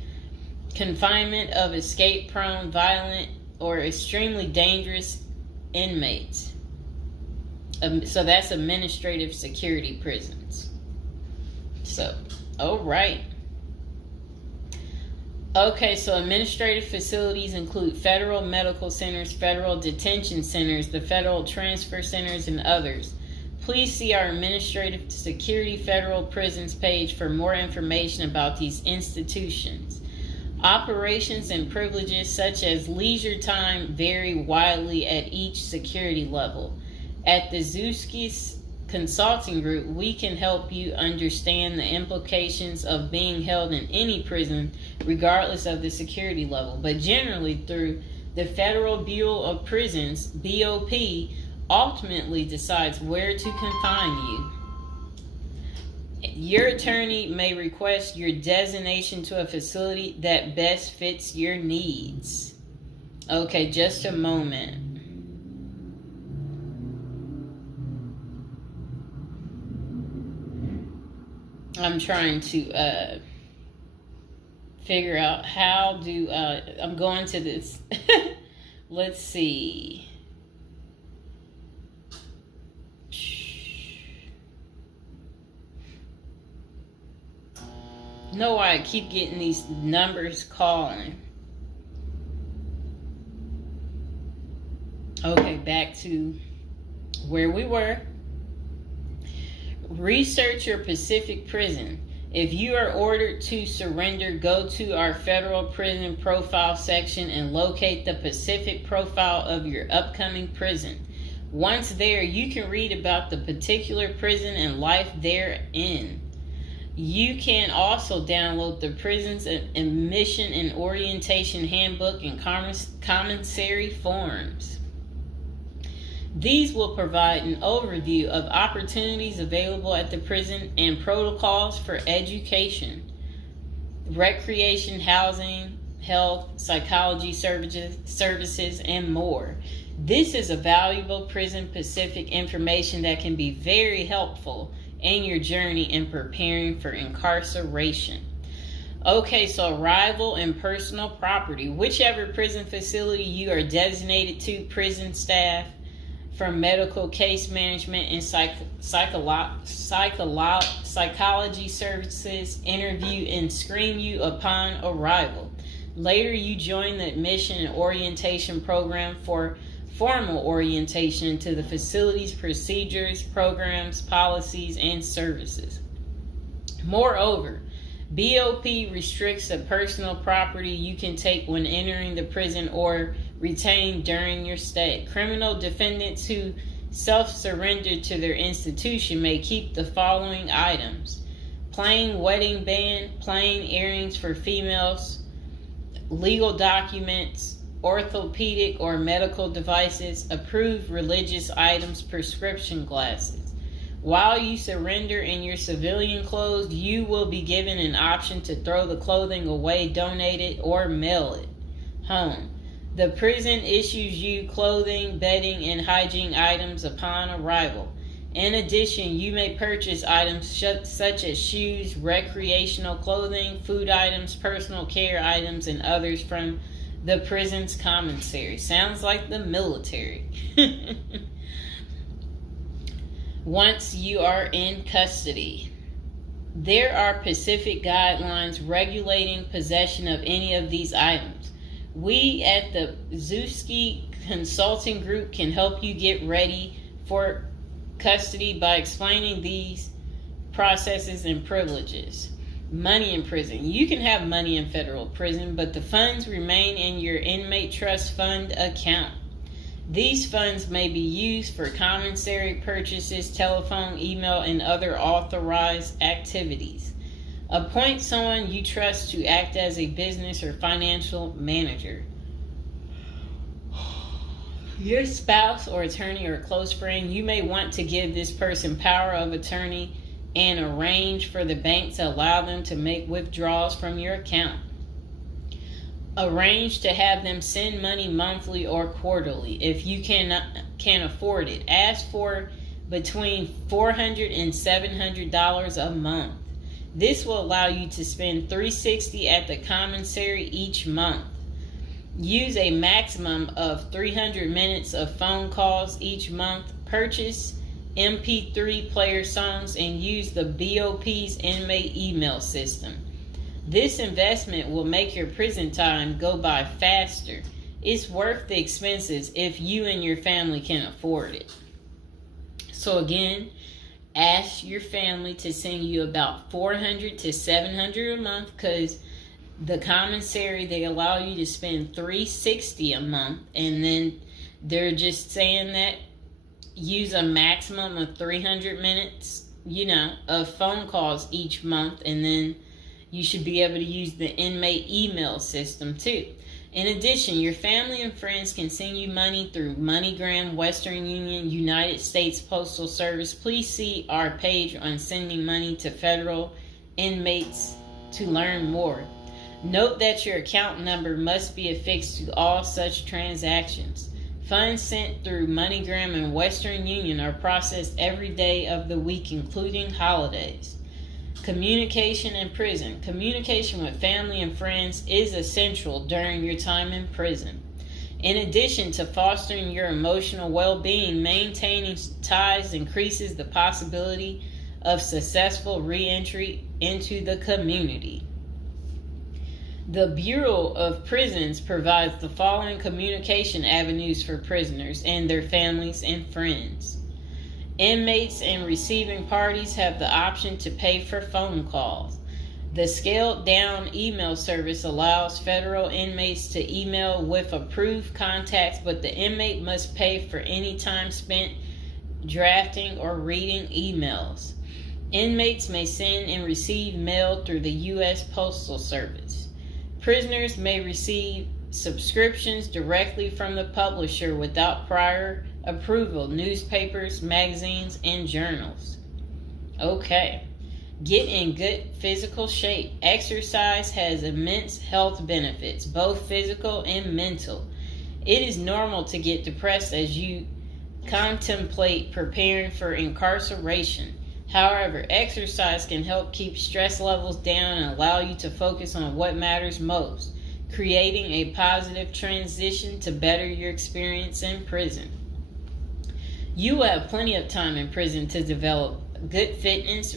confinement of escape-prone, violent, or extremely dangerous inmates. So that's administrative security prisons. So, all right. Okay, so administrative facilities include federal medical centers, federal detention centers, the federal transfer centers, and others. Please see our Administrative Security Federal Prisons page for more information about these institutions. Operations and privileges such as leisure time vary widely at each security level. At the Zuski Consulting Group, we can help you understand the implications of being held in any prison, regardless of the security level. But generally, through the Federal Bureau of Prisons, BOP, ultimately decides where to confine you. Your attorney may request your designation to a facility that best fits your needs. Okay, just a moment. I'm trying to figure out how do I'm going to this. Let's see. Know why I keep getting these numbers calling. Okay, back to where we were. Research your Pacific prison. If you are ordered to surrender, go to our federal prison profile section and locate the Pacific profile of your upcoming prison. Once there, you can read about the particular prison and life therein. You can also download the prison's admission and orientation handbook and commissary forms. These will provide an overview of opportunities available at the prison and protocols for education, recreation, housing, health, psychology services, and more. This is a valuable Prison Pacific information that can be very helpful in your journey in preparing for incarceration. Okay, so arrival and personal property. Whichever prison facility you are designated to, prison staff from medical case management and psychology services interview and screen you upon arrival. Later, you join the admission and orientation program for formal orientation into the facility's procedures, programs, policies, and services. Moreover, BOP restricts the personal property you can take when entering the prison or retain during your stay. Criminal defendants who self-surrender to their institution may keep the following items: plain wedding band, plain earrings for females, legal documents, orthopedic or medical devices, approved religious items, prescription glasses. While you surrender in your civilian clothes, you will be given an option to throw the clothing away, donate it, or mail it home. The prison issues you clothing, bedding, and hygiene items upon arrival. In addition, you may purchase items such as shoes, recreational clothing, food items, personal care items, and others from the prison's commissary. Sounds like the military. Once you are in custody, there are Pacific guidelines regulating possession of any of these items. We at the Zuski Consulting Group can help you get ready for custody by explaining these processes and privileges. Money in prison. You can have money in federal prison, but the funds remain in your inmate trust fund account. These funds may be used for commissary purchases, telephone, email, and other authorized activities. Appoint someone you trust to act as a business or financial manager. Your spouse or attorney or close friend, you may want to give this person power of attorney and arrange for the bank to allow them to make withdrawals from your account. Arrange to have them send money monthly or quarterly if you can afford it. Ask for between $400 and $700 a month. This will allow you to spend $360 at the commissary each month. Use a maximum of 300 minutes of phone calls each month. Purchase MP3 player songs and use the BOP's inmate email system. This investment will make your prison time go by faster. It's worth the expenses if you and your family can afford it. So again, Ask your family to send you about $400 to $700 a month, because the commissary, they allow you to spend $360 a month, and then they're just saying that use a maximum of 300 minutes, of phone calls each month, and then you should be able to use the inmate email system too. In addition, your family and friends can send you money through MoneyGram, Western Union, United States Postal Service. Please see our page on sending money to federal inmates to learn more. Note that your account number must be affixed to all such transactions. Funds sent through MoneyGram and Western Union are processed every day of the week, including holidays. Communication in prison. Communication with family and friends is essential during your time in prison. In addition to fostering your emotional well-being, maintaining ties increases the possibility of successful re-entry into the community. The Bureau of Prisons provides the following communication avenues for prisoners and their families and friends. Inmates and receiving parties have the option to pay for phone calls. The scaled-down email service allows federal inmates to email with approved contacts, but the inmate must pay for any time spent drafting or reading emails. Inmates may send and receive mail through the U.S. Postal Service. Prisoners may receive subscriptions directly from the publisher without prior approval, newspapers, magazines, and journals. Okay. Get in good physical shape. Exercise has immense health benefits, both physical and mental. It is normal to get depressed as you contemplate preparing for incarceration. However, exercise can help keep stress levels down and allow you to focus on what matters most, creating a positive transition to better your experience in prison. You will have plenty of time in prison to develop good fitness.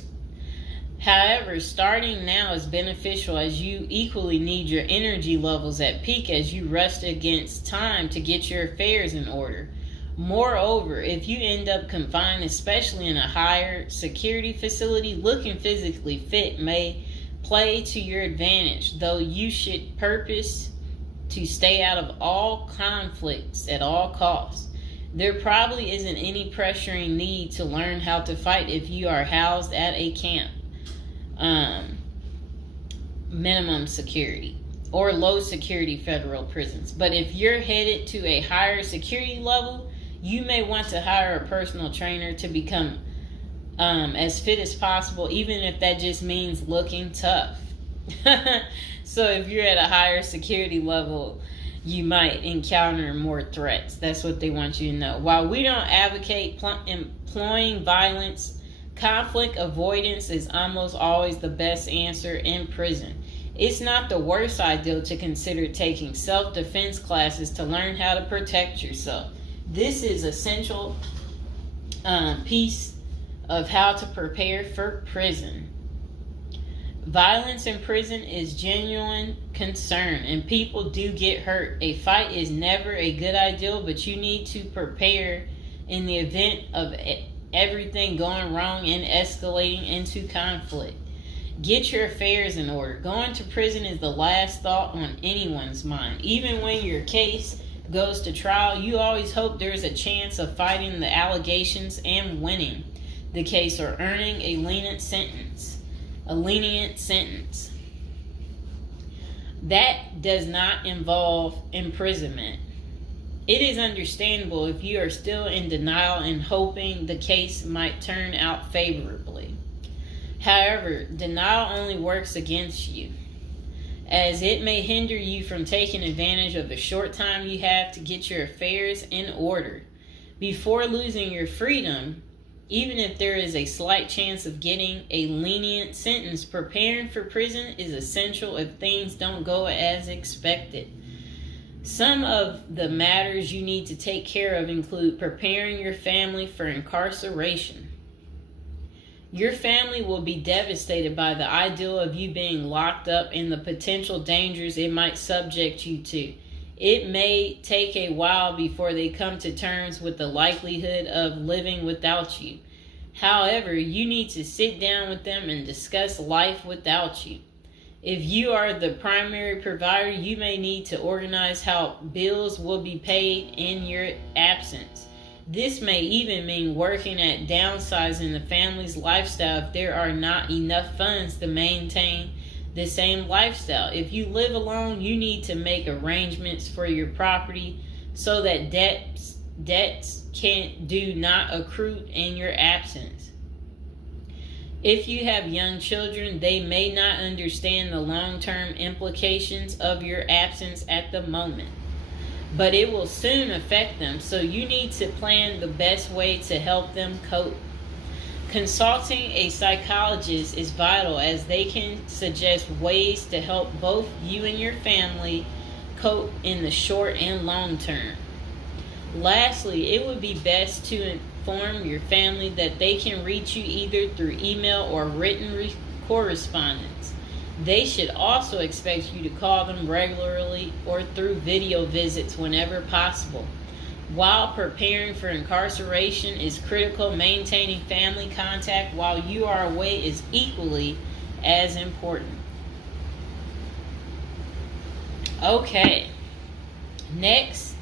However, starting now is beneficial as you equally need your energy levels at peak as you rush against time to get your affairs in order. Moreover, if you end up confined, especially in a higher security facility, looking physically fit may play to your advantage, though you should purpose to stay out of all conflicts at all costs. There probably isn't any pressuring need to learn how to fight if you are housed at a camp, minimum security, or low security federal prisons. But if you're headed to a higher security level, you may want to hire a personal trainer to become as fit as possible, even if that just means looking tough. So if you're at a higher security level, you might encounter more threats. That's what they want you to know. While we don't advocate employing violence, conflict avoidance is almost always the best answer in prison. It's not the worst idea to consider taking self-defense classes to learn how to protect yourself. This is essential piece of how to prepare for prison. Violence in prison is genuine concern, and people do get hurt. A fight is never a good idea, but you need to prepare in the event of everything going wrong and escalating into conflict. Get your affairs in order. Going to prison is the last thought on anyone's mind. Even when your case goes to trial, you always hope there's a chance of fighting the allegations and winning the case or earning a lenient sentence. That does not involve imprisonment. It is understandable if you are still in denial and hoping the case might turn out favorably. However, denial only works against you, as it may hinder you from taking advantage of the short time you have to get your affairs in order. Before losing your freedom, even if there is a slight chance of getting a lenient sentence, preparing for prison is essential if things don't go as expected. Some of the matters you need to take care of include preparing your family for incarceration. Your family will be devastated by the idea of you being locked up and the potential dangers it might subject you to. It may take a while before they come to terms with the likelihood of living without you. However, you need to sit down with them and discuss life without you. If you are the primary provider, you may need to organize how bills will be paid in your absence. This may even mean working at downsizing the family's lifestyle if there are not enough funds to maintain the same lifestyle. If you live alone, you need to make arrangements for your property so that debts do not accrue in your absence. If you have young children, they may not understand the long-term implications of your absence at the moment, but it will soon affect them, so you need to plan the best way to help them cope. Consulting a psychologist is vital, as they can suggest ways to help both you and your family cope in the short and long term. Lastly, it would be best to inform your family that they can reach you either through email or written correspondence. They should also expect you to call them regularly or through video visits whenever possible. While preparing for incarceration is critical, maintaining family contact while you are away is equally as important. Okay, next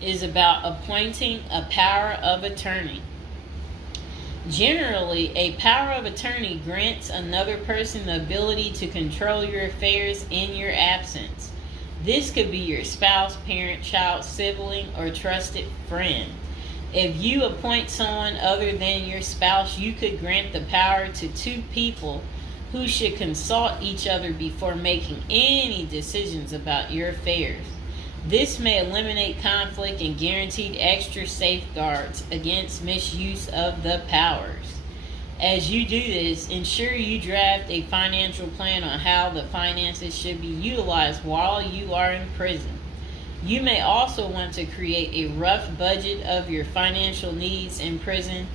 is about appointing a power of attorney. Generally, a power of attorney grants another person the ability to control your affairs in your absence. This could be your spouse, parent, child, sibling, or trusted friend. If you appoint someone other than your spouse, you could grant the power to two people who should consult each other before making any decisions about your affairs. This may eliminate conflict and guarantee extra safeguards against misuse of the powers. As you do this, ensure you draft a financial plan on how the finances should be utilized while you are in prison. You may also want to create a rough budget of your financial needs in prison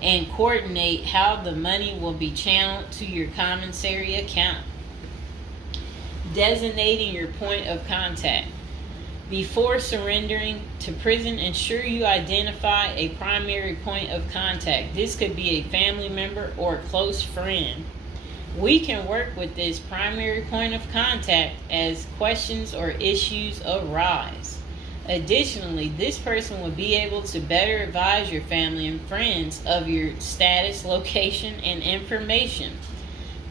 and coordinate how the money will be channeled to your commissary account. Designating your point of contact. Before surrendering to prison, ensure you identify a primary point of contact. This could be a family member or a close friend. We can work with this primary point of contact as questions or issues arise. Additionally, this person will be able to better advise your family and friends of your status, location, and information.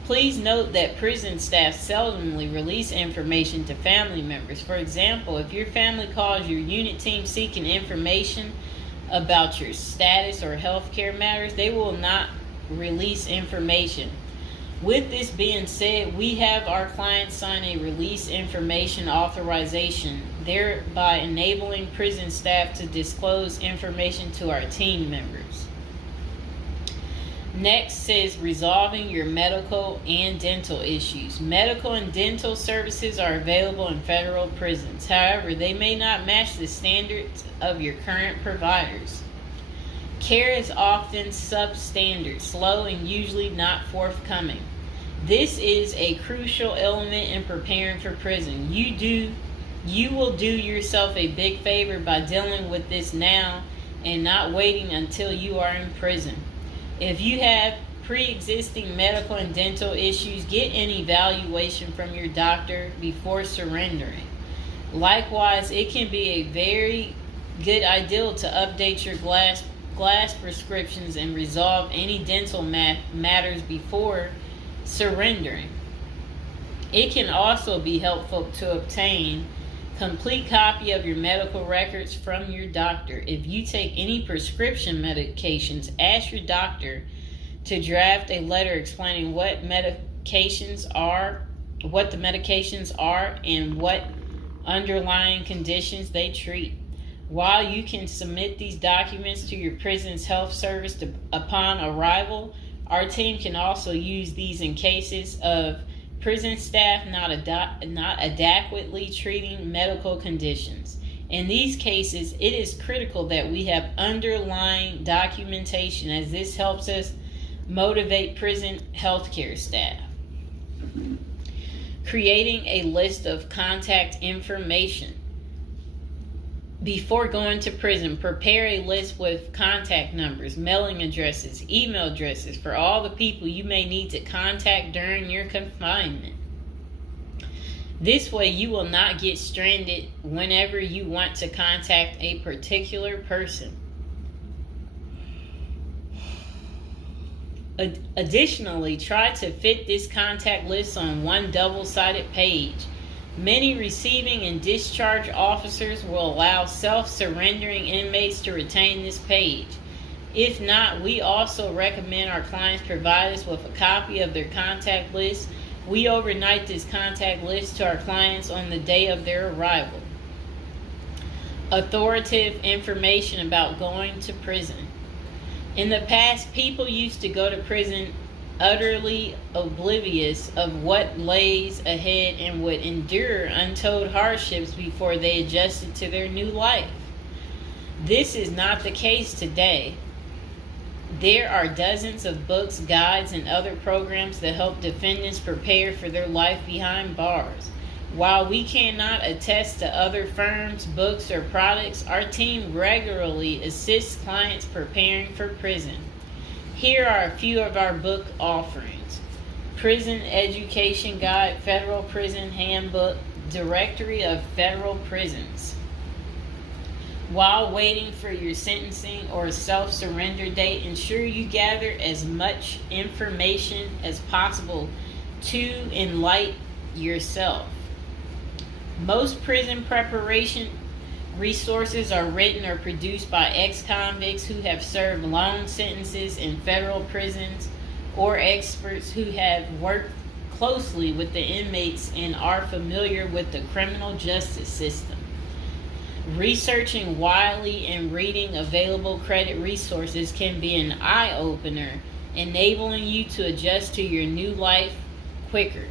Please note that prison staff seldomly release information to family members. For example, if your family calls your unit team seeking information about your status or healthcare matters, they will not release information. With this being said, we have our clients sign a release information authorization, thereby enabling prison staff to disclose information to our team members. Next is resolving your medical and dental issues. Medical and dental services are available in federal prisons. However, they may not match the standards of your current providers. Care is often substandard, slow, and usually not forthcoming. This is a crucial element in preparing for prison. You will do yourself a big favor by dealing with this now and not waiting until you are in prison. If you have pre-existing medical and dental issues, get an evaluation from your doctor before surrendering. Likewise, it can be a very good idea to update your glass prescriptions and resolve any dental matters before surrendering. It can also be helpful to obtain complete copy of your medical records from your doctor. If you take any prescription medications, ask your doctor to draft a letter explaining what the medications are, and what underlying conditions they treat. While you can submit these documents to your prison's health service upon arrival, our team can also use these in cases of prison staff not adequately treating medical conditions. In these cases, it is critical that we have underlying documentation, as this helps us motivate prison healthcare staff. Creating a list of contact information. Before going to prison, prepare a list with contact numbers, mailing addresses, email addresses for all the people you may need to contact during your confinement. This way, you will not get stranded whenever you want to contact a particular person. Additionally, try to fit this contact list on one double-sided page. Many receiving and discharge officers will allow self-surrendering inmates to retain this page. If not, we also recommend our clients provide us with a copy of their contact list. We overnight this contact list to our clients on the day of their arrival. Authoritative information about going to prison. In the past, people used to go to prison utterly oblivious of what lays ahead and would endure untold hardships before they adjusted to their new life. This is not the case today. There are dozens of books, guides, and other programs that help defendants prepare for their life behind bars. While we cannot attest to other firms, books, or products, our team regularly assists clients preparing for prison. Here are a few of our book offerings: Prison Education Guide, Federal Prison Handbook, Directory of Federal Prisons. While waiting for your sentencing or self-surrender date, ensure you gather as much information as possible to enlighten yourself. Most prison preparation resources are written or produced by ex-convicts who have served long sentences in federal prisons, or experts who have worked closely with the inmates and are familiar with the criminal justice system. Researching widely and reading available credit resources can be an eye-opener, enabling you to adjust to your new life quicker.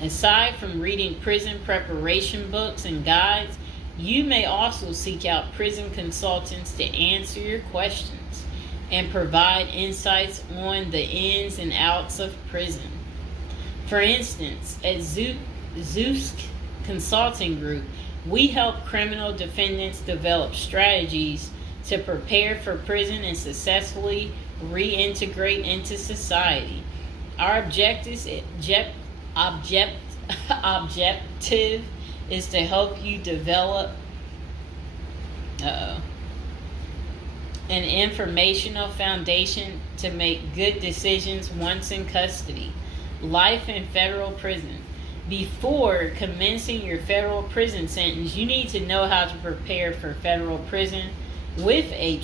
Aside from reading prison preparation books and guides, you may also seek out prison consultants to answer your questions and provide insights on the ins and outs of prison. For instance, at Zeus Consulting Group, we help criminal defendants develop strategies to prepare for prison and successfully reintegrate into society. Our objective is to help you develop an informational foundation to make good decisions once in custody. Life in federal prison. Before commencing your federal prison sentence, you need to know how to prepare for federal prison with a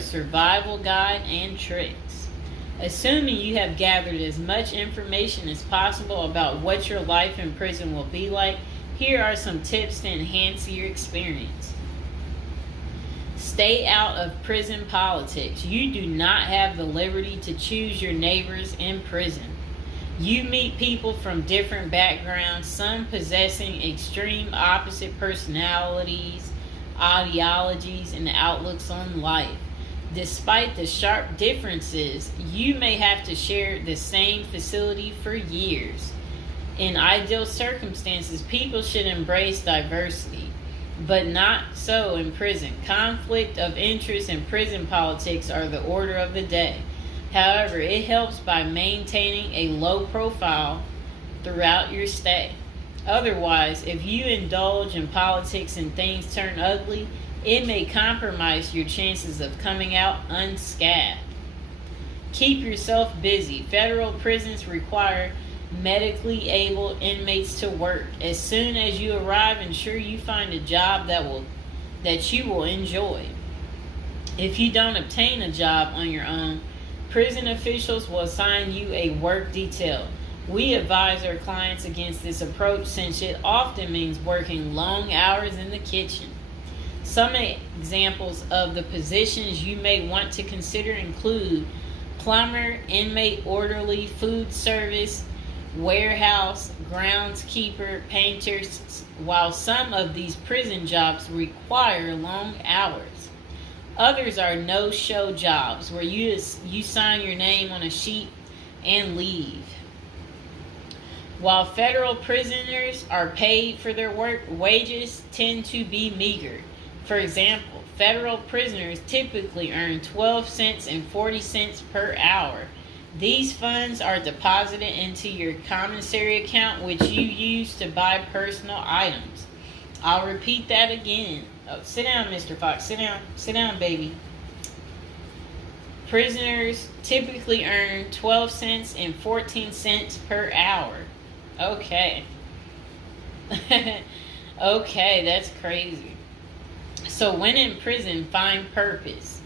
survival guide and tricks. Assuming you have gathered as much information as possible about what your life in prison will be like, here are some tips to enhance your experience. Stay out of prison politics. You do not have the liberty to choose your neighbors in prison. You meet people from different backgrounds, some possessing extreme opposite personalities, ideologies, and outlooks on life. Despite the sharp differences, you may have to share the same facility for years. In ideal circumstances, people should embrace diversity, but not so in prison. Conflict of interest and prison politics are the order of the day. However, it helps by maintaining a low profile throughout your stay. Otherwise, if you indulge in politics and things turn ugly, it may compromise your chances of coming out unscathed. Keep yourself busy. Federal prisons require medically able inmates to work. As soon as you arrive, ensure you find a job that you will enjoy. If you don't obtain a job on your own, prison officials will assign you a work detail. We advise our clients against this approach since it often means working long hours in the kitchen. Some examples of the positions you may want to consider include plumber, inmate orderly, food service, warehouse, groundskeeper, painters. While some of these prison jobs require long hours, others are no-show jobs where you sign your name on a sheet and leave. While federal prisoners are paid for their work, wages tend to be meager. For example, federal prisoners typically earn 12 cents and 40 cents per hour. These funds are deposited into your commissary account, which you use to buy personal items. I'll repeat that again. Oh, sit down, Mr. Fox. Sit down. Sit down, baby. Prisoners typically earn 12 cents and 14 cents per hour. Okay. Okay, that's crazy. So when in prison, find purpose.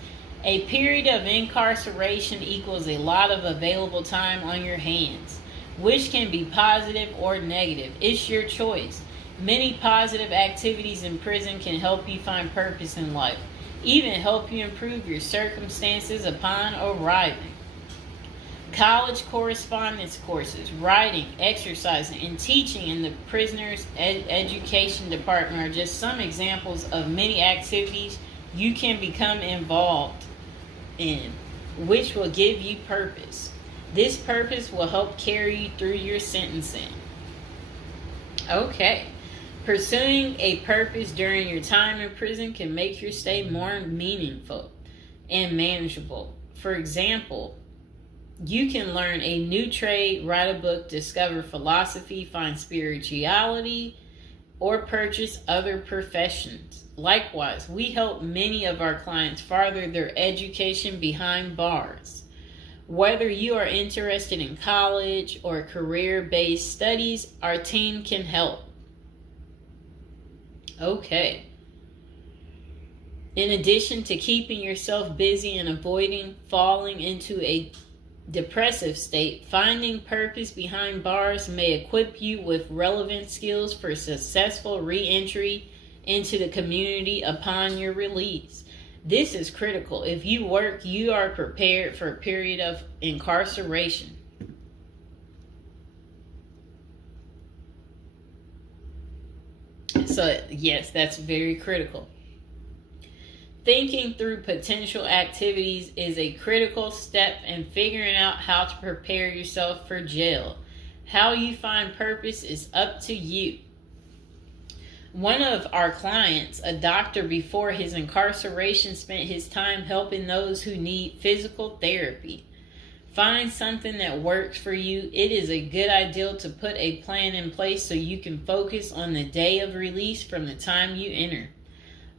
A period of incarceration equals a lot of available time on your hands, which can be positive or negative. It's your choice. Many positive activities in prison can help you find purpose in life, even help you improve your circumstances upon arriving. College correspondence courses, writing, exercising, and teaching in the prisoner's education department are just some examples of many activities you can become involved in, which will give you purpose. This purpose will help carry you through your sentencing. Okay. Pursuing a purpose during your time in prison can make your stay more meaningful and manageable. For example, you can learn a new trade, write a book, discover philosophy, find spirituality, or purchase other professions. Likewise, we help many of our clients further their education behind bars. Whether you are interested in college or career-based studies, our team can help. Okay. In addition to keeping yourself busy and avoiding falling into a depressive state, finding purpose behind bars may equip you with relevant skills for successful re-entry into the community upon your release. This is critical. If you work, you are prepared for a period of incarceration. So, yes, that's very critical. Thinking through potential activities is a critical step in figuring out how to prepare yourself for jail. How you find purpose is up to you. One of our clients, a doctor before his incarceration, spent his time helping those who need physical therapy. Find something that works for you. It is a good idea to put a plan in place so you can focus on the day of release from the time you enter.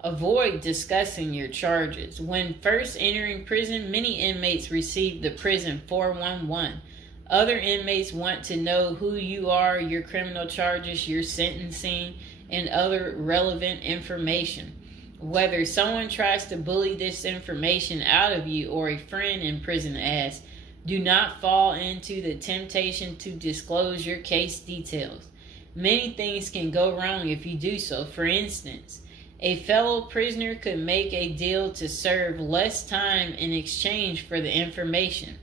Avoid discussing your charges. When first entering prison, many inmates receive the prison 411. Other inmates want to know who you are, your criminal charges, your sentencing, and other relevant information. Whether someone tries to bully this information out of you or a friend in prison asks, do not fall into the temptation to disclose your case details. Many things can go wrong if you do so. For instance, a fellow prisoner could make a deal to serve less time in exchange for the information,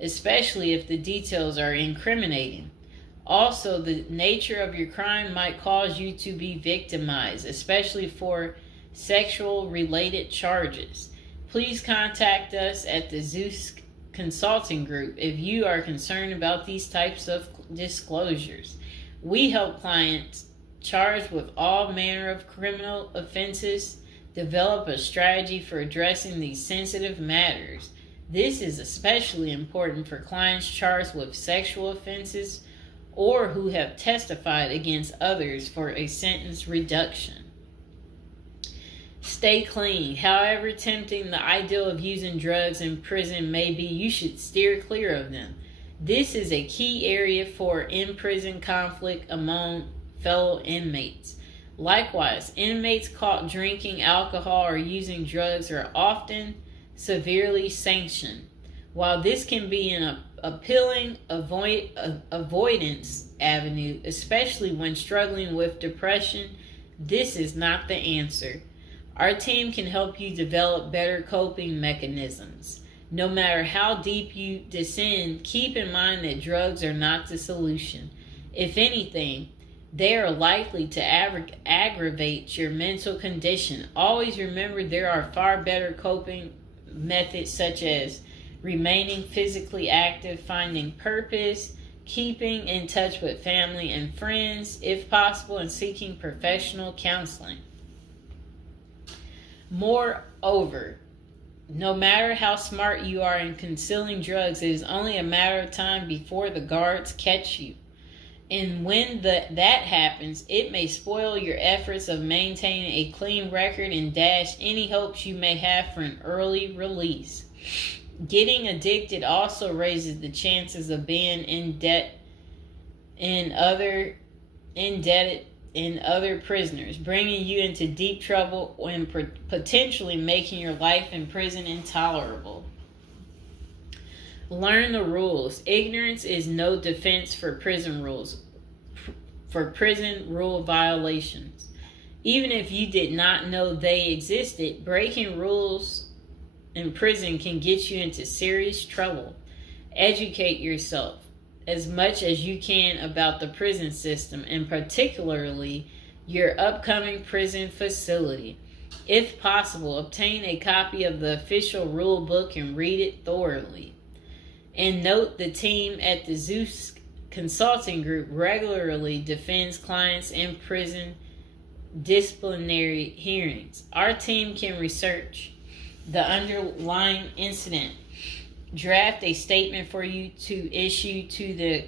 especially if the details are incriminating. Also, the nature of your crime might cause you to be victimized, especially for sexual-related charges. Please contact us at the Zeus Consulting Group if you are concerned about these types of disclosures. We help clients charged with all manner of criminal offenses develop a strategy for addressing these sensitive matters. This is especially important for clients charged with sexual offenses or who have testified against others for a sentence reduction. Stay clean. However tempting the ideal of using drugs in prison may be, you should steer clear of them. This is a key area for in-prison conflict among fellow inmates. Likewise, inmates caught drinking alcohol or using drugs are often severely sanctioned. While this can be an appealing avoidance avenue, especially when struggling with depression, this is not the answer. Our team can help you develop better coping mechanisms. No matter how deep you descend, keep in mind that drugs are not the solution. If anything, they are likely to aggravate your mental condition. Always remember there are far better coping methods such as remaining physically active, finding purpose, keeping in touch with family and friends, if possible, and seeking professional counseling. Moreover, no matter how smart you are in concealing drugs, it is only a matter of time before the guards catch you. And when that happens, it may spoil your efforts of maintaining a clean record and dash any hopes you may have for an early release. Getting addicted also raises the chances of being indebted in other prisoners, bringing you into deep trouble and potentially making your life in prison intolerable. Learn the rules. Ignorance is no defense for prison rules, for prison rule violations. Even if you did not know they existed, breaking rules in prison can get you into serious trouble. Educate yourself as much as you can about the prison system, and particularly your upcoming prison facility. If possible, obtain a copy of the official rule book and read it thoroughly. And note, the team at the Zeus Consulting Group regularly defends clients in prison disciplinary hearings. Our team can research the underlying incident, draft a statement for you to issue to the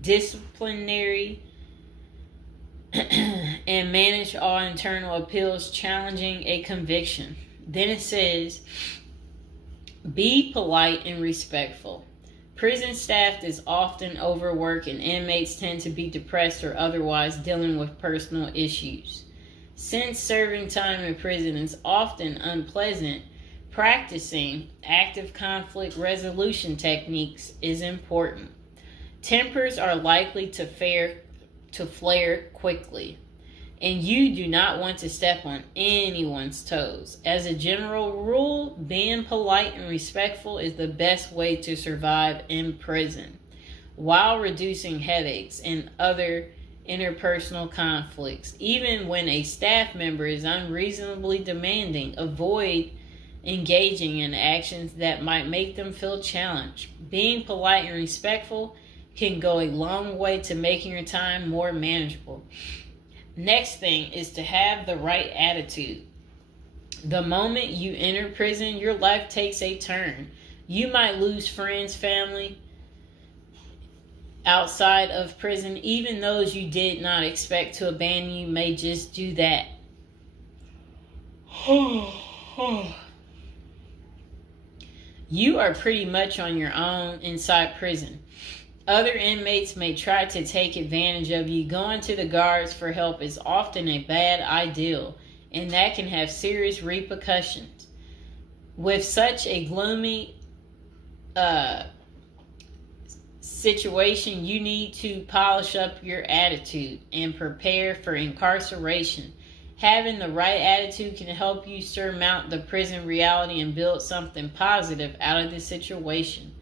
disciplinary, and manage all internal appeals challenging a conviction. Then it says, be polite and respectful. Prison staff is often overworked and inmates tend to be depressed or otherwise dealing with personal issues. Since serving time in prison is often unpleasant, practicing active conflict resolution techniques is important. Tempers are likely to flare quickly, and you do not want to step on anyone's toes. As a general rule, being polite and respectful is the best way to survive in prison, while reducing headaches and other interpersonal conflicts. Even when a staff member is unreasonably demanding, avoid engaging in actions that might make them feel challenged. Being polite and respectful can go a long way to making your time more manageable. Next thing is to have the right attitude. The moment you enter prison, your life takes a turn. You might lose friends, family outside of prison. Even those you did not expect to abandon you may just do that. You are pretty much on your own inside prison. Other inmates may try to take advantage of you. Going to the guards for help is often a bad idea, and that can have serious repercussions. With such a gloomy situation, you need to polish up your attitude and prepare for incarceration. Having the right attitude can help you surmount the prison reality and build something positive out of the situation.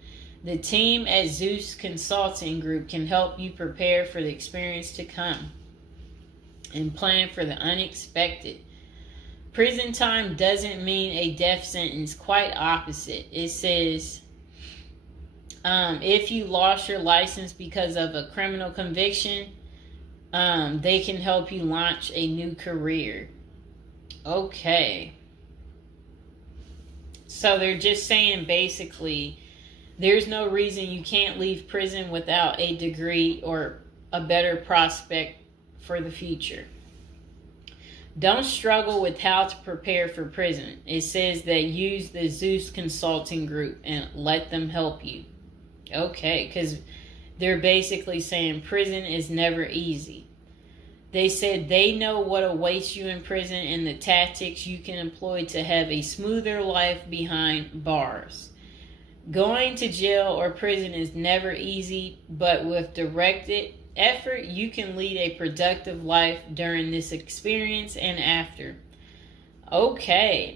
The team at Zeus Consulting Group can help you prepare for the experience to come and plan for the unexpected. Prison time doesn't mean a death sentence, quite opposite. It says, if you lost your license because of a criminal conviction, they can help you launch a new career. Okay. So they're just saying basically, there's no reason you can't leave prison without a degree or a better prospect for the future. Don't struggle with how to prepare for prison. It says that use the Zeus Consulting Group and let them help you. Okay, because they're basically saying prison is never easy. They said they know what awaits you in prison and the tactics you can employ to have a smoother life behind bars. Going to jail or prison is never easy, but with directed effort, you can lead a productive life during this experience and after. Okay,